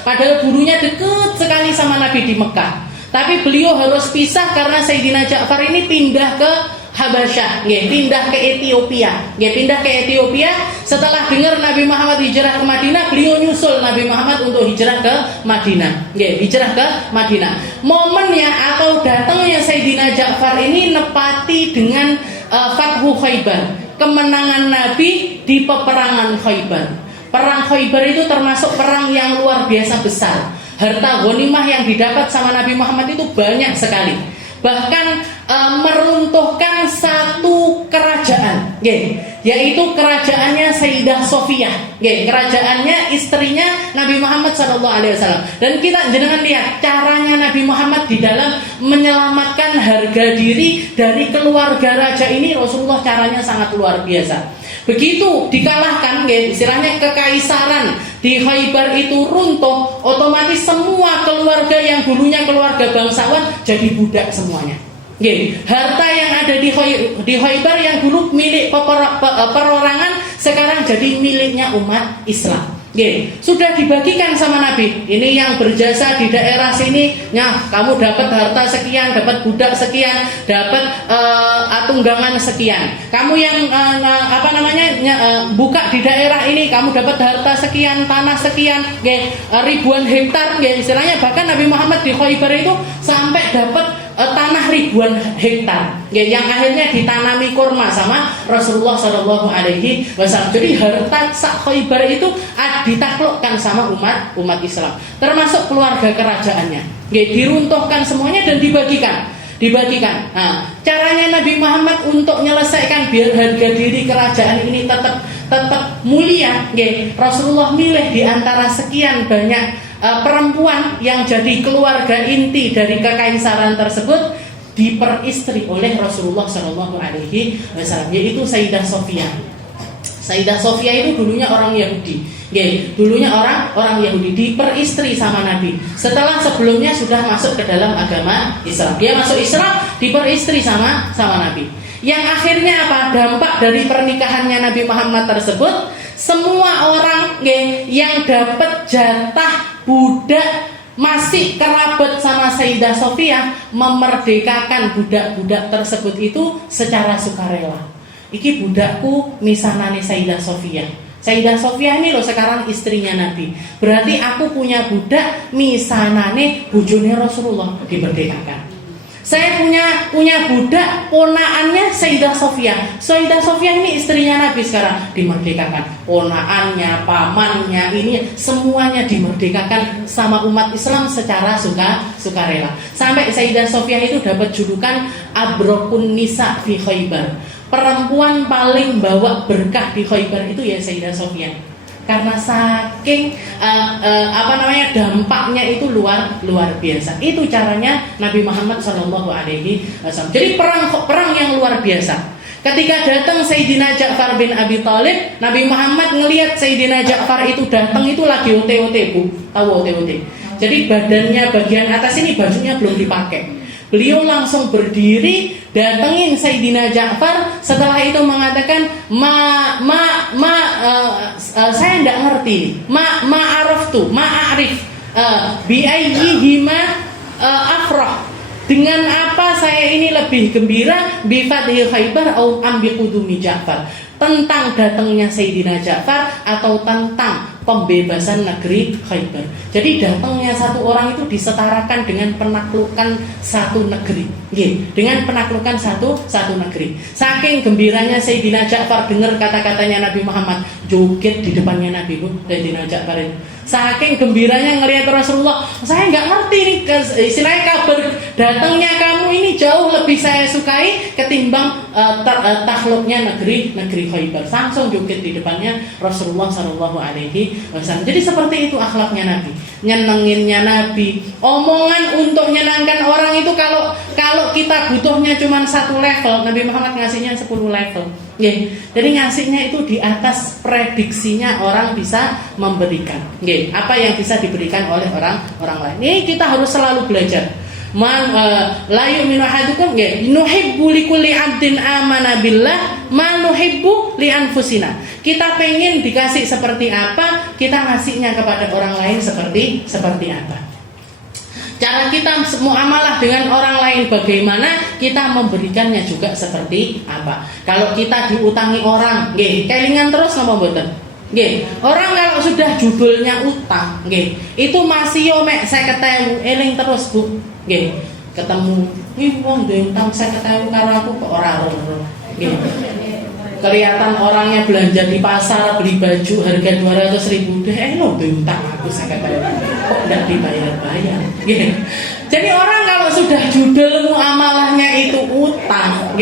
Padahal gurunya dekat sekali sama Nabi di Mekah. Tapi beliau harus pisah karena Sayyidina Ja'far ini pindah ke Habasyah, pindah ke Ethiopia. Setelah dengar Nabi Muhammad hijrah ke Madinah, beliau nyusul Nabi Muhammad untuk hijrah ke Madinah. Momennya atau datangnya Sayyidina Ja'far ini nepati dengan Fathu Khaybar, kemenangan Nabi di peperangan Khaybar. Perang Khaybar itu termasuk perang yang luar biasa besar. Harta ghanimah yang didapat sama Nabi Muhammad itu banyak sekali. Bahkan meruntuhkan satu kerajaan, yaitu kerajaannya Sayyidah Sofiyah, kerajaannya istrinya Nabi Muhammad SAW. Dan kita jangan lihat caranya Nabi Muhammad di dalam menyelamatkan harga diri dari keluarga raja ini. Rasulullah caranya sangat luar biasa. Begitu dikalahkan, istilahnya kekaisaran di Khaybar itu runtuh, otomatis semua keluarga yang dulunya keluarga bangsawan jadi budak semuanya. Harta yang ada di Khaybar yang dulu milik perorangan sekarang jadi miliknya umat Islam. Sudah dibagikan sama Nabi. Ini yang berjasa di daerah sini, kamu dapat harta sekian, dapat budak sekian, dapat tunggangan sekian. Kamu yang buka di daerah ini, kamu dapat harta sekian, tanah sekian, ribuan hektar, istilahnya. Bahkan Nabi Muhammad di Khaybar itu sampai dapat tanah ribuan hektar, yang akhirnya ditanami kurma sama Rasulullah Shallallahu Alaihi Wasallam. Jadi harta sak Khaybar itu ditaklukkan sama umat Islam, termasuk keluarga kerajaannya, diruntuhkan semuanya dan dibagikan. Nah, caranya Nabi Muhammad untuk menyelesaikan biar harga diri kerajaan ini tetap mulia, Rasulullah milih di antara sekian banyak perempuan yang jadi keluarga inti dari kekaisaran tersebut diperistri oleh Rasulullah Shallallahu Alaihi Wasallam, yaitu Sayyidah Sofia. Sayyidah Sofia itu dulunya orang Yahudi, dulunya orang Yahudi, diperistri sama Nabi. Sebelumnya sudah masuk ke dalam agama Islam. Dia masuk Islam, diperistri sama Nabi. Yang akhirnya apa? Dampak dari pernikahannya Nabi Muhammad tersebut, semua orang yang dapat jatah budak masih kerabat sama Sayyidah Sofia memerdekakan budak-budak tersebut itu secara sukarela. Iki budakku misanane Sayyidah Sofia. Sayyidah Sofia ini loh sekarang istrinya Nabi. Berarti aku punya budak misanane bojone Rasulullah dimerdekakan. Saya punya budak ponaannya Sayyidah Sofia. Sayyidah Sofia ini istrinya Nabi sekarang dimerdekakan. Ponaannya, pamannya, ini semuanya dimerdekakan sama umat Islam secara sukarela. Sampai Sayyidah Sofia itu dapat julukan Abrokun Nisa fi Khaybar. Perempuan paling bawa berkah di Khaybar itu ya Sayyidah Sofia. Karena saking dampaknya itu luar biasa. Itu caranya Nabi Muhammad Shallallahu Alaihi Wasallam. Jadi perang yang luar biasa. Ketika datang Sayyidina Ja'far bin Abi Thalib, Nabi Muhammad ngelihat Sayyidina Ja'far itu datang itu lagi OT-OT, Bu. Tahu OT-OT? Jadi badannya bagian atas ini bajunya belum dipakai. Beliau langsung berdiri datengin Sayyidina Ja'far. Setelah itu mengatakan saya tidak ngerti ma'arif bi ayyihima afrah, dengan apa saya ini lebih gembira, bi fathil Khaybar au am bi qudumi Ja'far, tentang datangnya Sayyidina Ja'far atau tentang pembebasan negeri Khaybar. Jadi datangnya satu orang itu disetarakan dengan penaklukan satu negeri. Dengan penaklukan satu negeri. Saking gembiranya Sayyidina Ja'far dengar kata-katanya Nabi Muhammad, joget di depannya Nabi Sayyidina Ja'far itu. Saking gembiranya ngelihat Rasulullah, saya nggak ngerti nih istilahnya kabar datangnya kamu ini jauh lebih saya sukai ketimbang takluknya negeri Khaybar. Langsung joget di depannya Rasulullah Shallallahu Alaihi Wasallam. Jadi seperti itu akhlaknya Nabi, nyenenginnya Nabi. Omongan untuk menyenangkan orang itu kalau kita butuhnya cuma satu level, Nabi Muhammad ngasihnya 10 level. Jadi ngasihnya itu di atas prediksinya orang bisa memberikan. Apa yang bisa diberikan oleh orang lain. Ini kita harus selalu belajar. La yu'minu ahadukum nuhibbu likulli 'abdin amana billah ma nuhibbu li anfusina. Kita pengen dikasih seperti apa, kita ngasihnya kepada orang lain seperti apa. Cara kita muamalah dengan orang lain bagaimana, kita memberikannya juga seperti apa. Kalau kita diutangi orang, kelingan terus napa mboten? Orang kalau sudah judulnya utang, itu masih yo mek 50.000 eling terus, Bu. Ketemu wong duwe utang 50.000 karo aku kok ora ero. Kelihatan orangnya belanja di pasar beli baju harga 200.000, lo duwe utang aku 50.000 kok enggak dibayar-bayar. Jadi orang kalau sudah judul muamalahnya itu utang,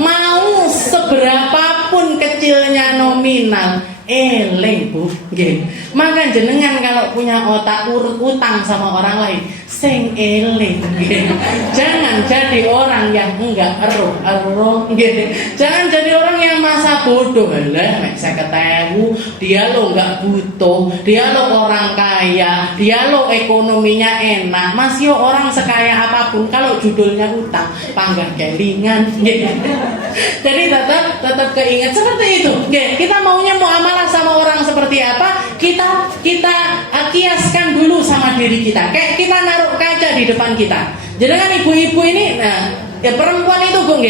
mau seberapapun kecilnya nominal, eleng Bu. Maka jenengan kalau punya otak utang sama orang lain, sing eleng. Jangan jadi orang yang enggak ero. Jangan jadi orang yang masa bodoh. Lah nek 50.000 dia lo enggak butuh, dia lo orang kaya, dia lo ekonominya enak, masih orang sekaya apapun kalau judulnya utang, panggah kelingan. Jadi tetap keinget seperti itu. Kita maunya muamalah sama orang seperti apa? Kita kiaskan dulu sama diri kita. Kayak kita naruh kaca di depan kita. Jadi kan ibu-ibu ini, perempuan itu Bu,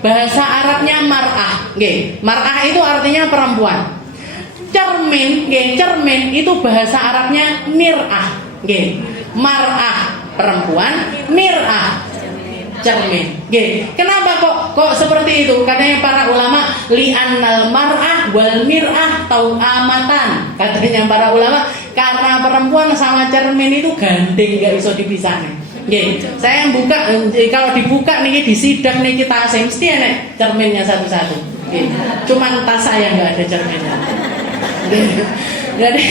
bahasa Arabnya mar'ah. Mar'ah itu artinya perempuan. Cermin itu bahasa Arabnya mir'ah. Mar'ah perempuan, mir'ah cermin. Nggih. Kenapa kok seperti itu? Katanya para ulama li'annal mar'ah wal mir'ah tau'amatan. Katanya para ulama karena perempuan sama cermin itu gandeng, enggak bisa dipisahin. Nggih. Saya buka, kalau dibuka nih di sidak nih kita mesti ada cerminnya satu-satu. Nggih. Cuman tas saya enggak ada cerminnya. Jadi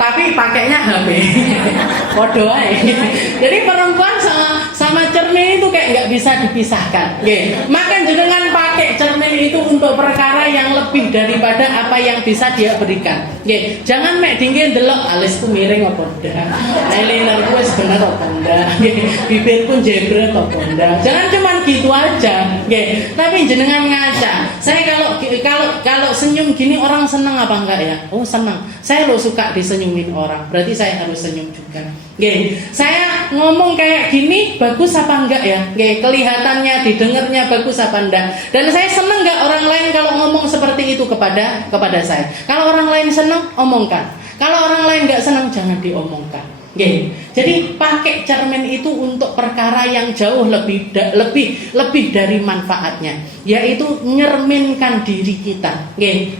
tapi pakainya HP. Podo aja. Jadi perempuan sama cermin itu kayak nggak bisa dipisahkan. Maka jenengan pakai cermin itu untuk perkara yang lebih daripada apa yang bisa dia berikan. Jangan mek dingin delok alisku miring apa ndak. Eyelinerku wis bener apa ndak. Bibir pun jebret apa ndak. Jangan cuma gitu aja. Tapi jenengan ngaca. Saya kalau senyum gini orang senang apa enggak ya? Oh senang. Saya lo suka disenyumin orang. Berarti saya harus senyum juga. Saya ngomong kayak gini bagus apa enggak ya? Kelihatannya, didengarnya bagus apa enggak? Dan saya senang enggak orang lain kalau ngomong seperti itu kepada saya. Kalau orang lain senang, omongkan. Kalau orang lain enggak senang, jangan diomongkan. Jadi pakai cermin itu untuk perkara yang jauh lebih dari manfaatnya, yaitu nyerminkan diri kita.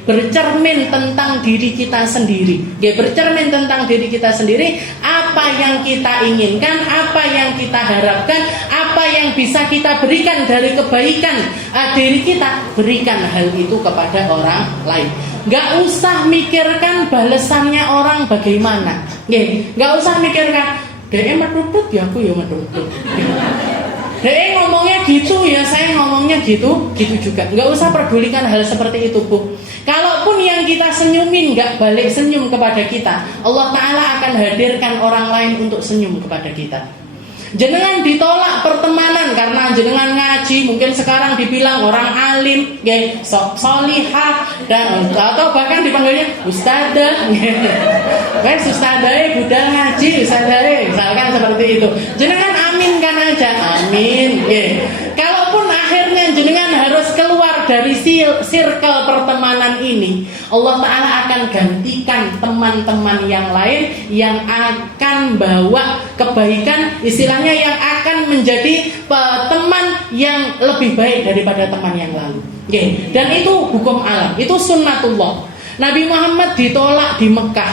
Bercermin tentang diri kita sendiri. Bercermin tentang diri kita sendiri, apa yang kita inginkan, apa yang kita harapkan, apa yang bisa kita berikan dari kebaikan diri kita, berikan hal itu kepada orang lain. Gak usah mikirkan balasannya orang bagaimana. Gak usah mikirkan dia medudut ya aku ya medudut. Dia ngomongnya gitu ya saya ngomongnya gitu juga. Gak usah pedulikan hal seperti itu, Bu. Kalaupun yang kita senyumin gak balik senyum kepada kita, Allah Ta'ala akan hadirkan orang lain untuk senyum kepada kita. Jenengan ditolak pertemanan karena jenengan ngaji, mungkin sekarang dibilang orang alim, solihah, dan atau bahkan dipanggilnya ustadzah, ustadzah budal ngaji, ustadzah, misalkan seperti itu. Jenengan aminkan aja, amin. Kalaupun akhirnya jenengan harus keluar dari circle pertemanan ini, Allah Ta'ala akan gantikan teman-teman yang lain yang akan bawa kebaikan, istilahnya yang akan menjadi teman yang lebih baik daripada teman yang lalu. Dan itu hukum alam, itu sunnatullah. Nabi Muhammad ditolak di Mekah,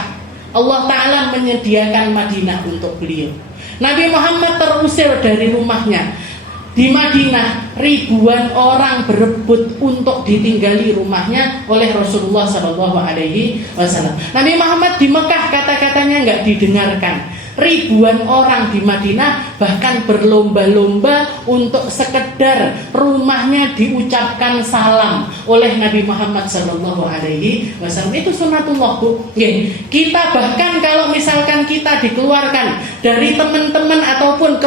Allah Ta'ala menyediakan Madinah untuk beliau. Nabi Muhammad terusir dari rumahnya. Di Madinah ribuan orang berebut untuk ditinggali rumahnya oleh Rasulullah SAW. Nabi Muhammad di Mekah kata-katanya nggak didengarkan. Ribuan orang di Madinah bahkan berlomba-lomba untuk sekedar rumahnya diucapkan salam oleh Nabi Muhammad SAW. Itu sunnatullah, Bu. Kita bahkan kalau misalkan kita dikeluarkan dari teman-teman ataupun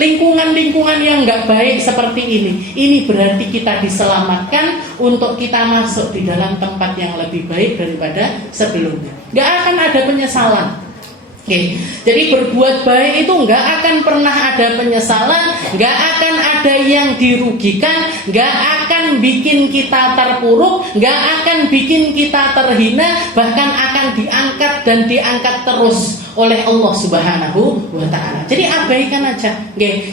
lingkungan-lingkungan yang nggak baik seperti ini berarti kita diselamatkan untuk kita masuk di dalam tempat yang lebih baik daripada sebelumnya. Nggak akan ada penyesalan. Jadi berbuat baik itu nggak akan pernah ada penyesalan, nggak akan ada yang dirugikan, nggak akan bikin kita terpuruk, nggak akan bikin kita terhina, bahkan akan diangkat dan diangkat terus oleh Allah Subhanahu wa Ta'ala. Jadi abaikan aja.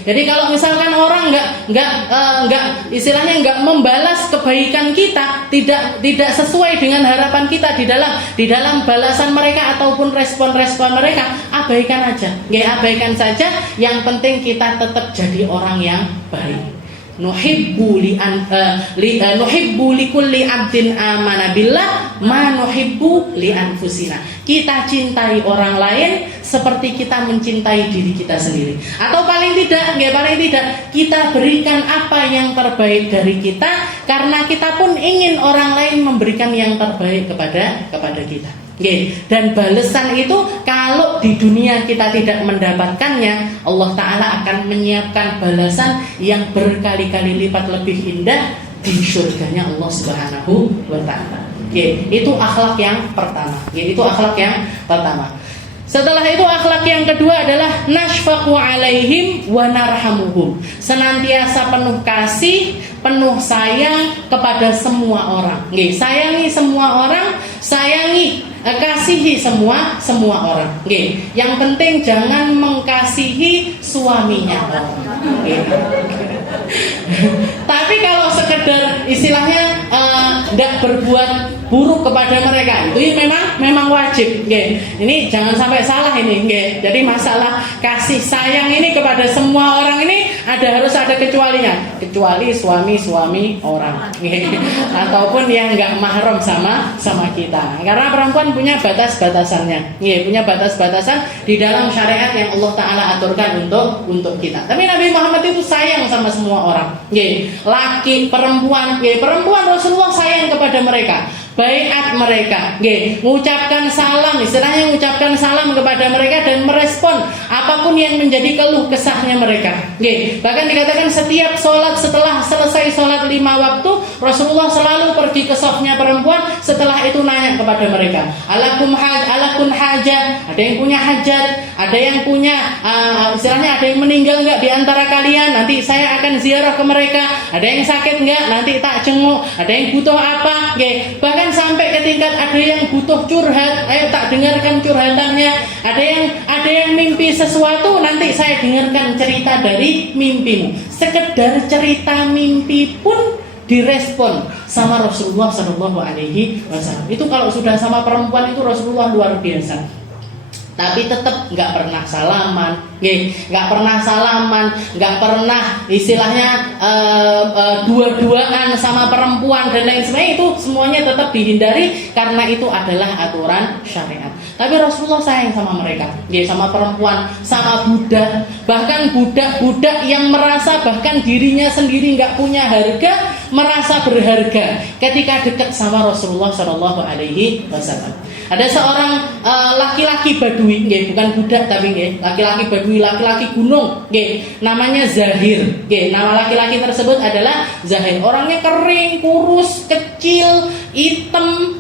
Jadi kalau misalkan orang nggak istilahnya nggak membalas kebaikan kita, tidak sesuai dengan harapan kita di dalam balasan mereka ataupun respon-respon mereka, abaikan aja. Abaikan saja. Yang penting kita tetap jadi orang yang baik. Nuhibbu li kulli abdin amana billah ma nuhibbu li anfusina. Kita cintai orang lain seperti kita mencintai diri kita sendiri. Atau paling tidak kita berikan apa yang terbaik dari kita karena kita pun ingin orang lain memberikan yang terbaik kepada kita. Dan balasan itu kalau di dunia kita tidak mendapatkannya, Allah Ta'ala akan menyiapkan balasan yang berkali-kali lipat lebih indah di surganya Allah Subhanahu wa Ta'ala. Itu akhlak yang pertama. Setelah itu akhlak yang kedua adalah nashfaqu alaihim wa narhamuhum. Senantiasa penuh kasih, penuh sayang kepada semua orang. Sayangi semua orang, kasihi semua orang. Yang penting jangan mengasihi suaminya orang. Tapi kalau sekedar istilahnya tidak berbuat buruk kepada mereka, itu memang wajib. Ini jangan sampai salah ini. Jadi masalah kasih sayang ini kepada semua orang ini harus ada kecualinya, kecuali suami orang, ataupun yang nggak mahram sama kita. Karena perempuan punya batas-batasannya, punya batas-batasan di dalam syariat yang Allah Taala aturkan untuk kita. Tapi Nabi Muhammad itu sayang sama semua orang, laki, perempuan, perempuan Rasulullah sayang kepada mereka, baiat mereka, mengucapkan salam, istilahnya mengucapkan salam kepada mereka dan merespon apapun yang menjadi keluh kesahnya mereka. Bahkan dikatakan setiap sholat, setelah selesai sholat 5 waktu, Rasulullah selalu pergi ke safnya perempuan, setelah itu nanya kepada mereka, alakun hajat, ada yang punya hajat, ada yang punya istilahnya ada yang meninggal nggak di antara kalian, nanti saya akan ziarah ke mereka, ada yang sakit nggak, nanti tak jenguk, ada yang butuh apa, bahkan sampai ke tingkat ada yang butuh curhat, ayo tak dengarkan curhatannya, ada yang mimpi sesuatu, nanti saya dengarkan cerita dari mimpimu. Sekedar cerita mimpi pun direspon sama Rasulullah SAW. Itu kalau sudah sama perempuan itu Rasulullah luar biasa. Tapi tetap nggak pernah salaman, nggak pernah istilahnya dua-duaan sama perempuan dan lain sebagainya, itu semuanya tetap dihindari karena itu adalah aturan syariat. Tapi Rasulullah sayang sama mereka, sama perempuan, sama budak, bahkan budak-budak yang merasa bahkan dirinya sendiri nggak punya harga, merasa berharga ketika dekat sama Rasulullah SAW. Ada seorang laki-laki Badui, bukan budak tapi laki-laki Badui, laki-laki gunung, namanya Zahir. Nama laki-laki tersebut adalah Zahir. Orangnya kering, kurus, kecil, hitam,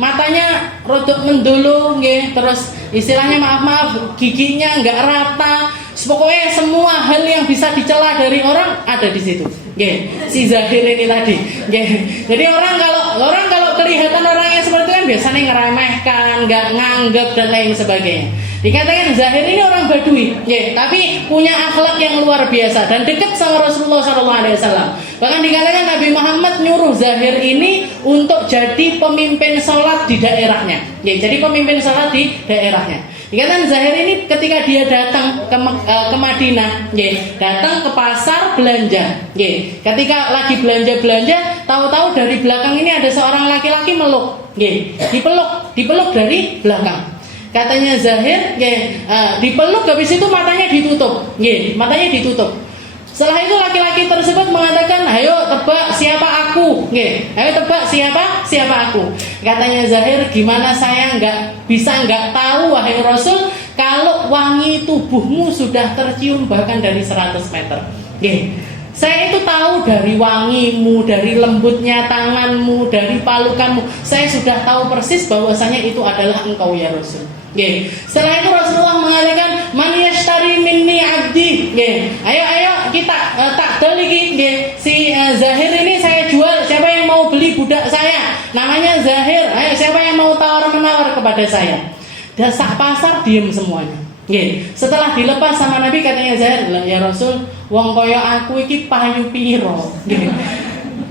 matanya rodok mendolo, terus istilahnya maaf giginya nggak rata. Pokoknya semua hal yang bisa dicela dari orang ada di situ. Si Zahir ini tadi. Jadi orang kalau kelihatan orangnya seperti itu kan biasanya ngeremehkan, nggak nganggap dan lain sebagainya. Dikatakan Zahir ini orang Badui, tapi punya akhlak yang luar biasa dan dekat sama Rasulullah SAW. Bahkan dikatakan Nabi Muhammad nyuruh Zahir ini untuk jadi pemimpin sholat di daerahnya. Jadi pemimpin sholat di daerahnya. Dikatakan Zahir ini ketika dia datang ke Madinah, datang ke pasar belanja. Ketika lagi belanja, tahu-tahu dari belakang ini ada seorang laki-laki meluk. Dipeluk dari belakang. Katanya Zahir, dipeluk, habis itu matanya ditutup. Matanya ditutup. Setelah itu laki-laki tersebut mengatakan, ayo tebak siapa aku. Ayo tebak siapa aku. Katanya Zahir, gimana saya nggak tahu wahai Rasul, kalau wangi tubuhmu sudah tercium bahkan dari 100 meter. Saya itu tahu dari wangimu, dari lembutnya tanganmu, dari palukanmu. Saya sudah tahu persis bahwasanya itu adalah engkau ya Rasul. Setelah itu Rasulullah mengatakan, man yashtari minni abdi. Ayo kita takdal lagi. Si Zahir ini saya jual. Siapa yang mau beli budak saya? Namanya Zahir. Ayo siapa yang mau tawar-menawar kepada saya? Dan sak pasar diem semuanya. Setelah dilepas sama Nabi, katanya Zahir, ya Rasul, wong koyo aku iki payu piro.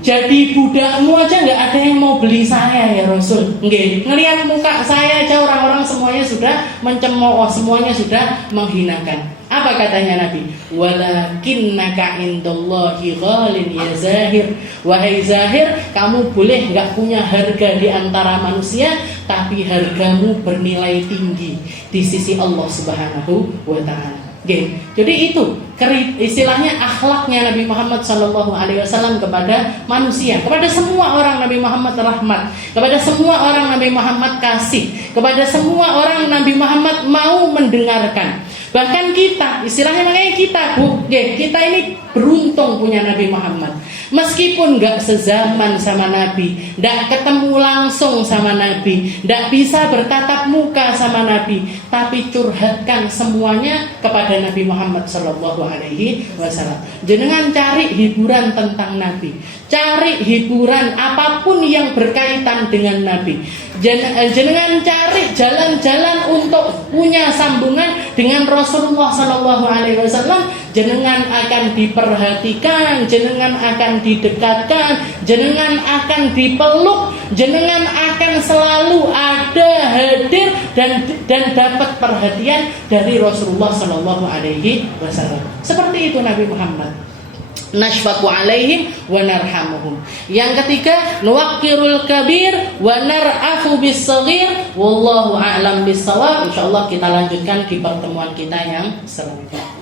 Jadi budakmu aja nggak ada yang mau beli saya ya Rasul. Ngelihat muka saya aja orang-orang semuanya sudah mencemooh, semuanya sudah menghinakan. Apa katanya Nabi? Walakinnaka indallahi ghalin ya Zahir. Wahai Zahir, kamu boleh nggak punya harga di antara manusia, tapi hargamu bernilai tinggi di sisi Allah Subhanahu wa Ta'ala. Jadi itu istilahnya akhlaknya Nabi Muhammad SAW kepada manusia, kepada semua orang Nabi Muhammad rahmat, kepada semua orang Nabi Muhammad kasih, kepada semua orang Nabi Muhammad mau mendengarkan. Bahkan kita, istilahnya makanya kita ini beruntung punya Nabi Muhammad. Meskipun gak sezaman sama Nabi, gak ketemu langsung sama Nabi, gak bisa bertatap muka sama Nabi, tapi curhatkan semuanya kepada Nabi Muhammad SAW. Jangan cari hiburan tentang Nabi, cari hiburan apapun yang berkaitan dengan Nabi. jenengan cari jalan-jalan untuk punya sambungan dengan Rasulullah Sallallahu Alaihi Wasallam, jenengan akan diperhatikan, jenengan akan didekatkan, jenengan akan dipeluk, jenengan akan selalu ada, hadir dan dapat perhatian dari Rasulullah Sallallahu Alaihi Wasallam. Seperti itu Nabi Muhammad. Nashfaqu alaihim wa narhamuhum. Yang ketiga, nuwaqqirul kabir wa nar'afu bis-shaghir. Wallahu a'lam bis-shawab. Insyaallah kita lanjutkan di pertemuan kita yang selanjutnya.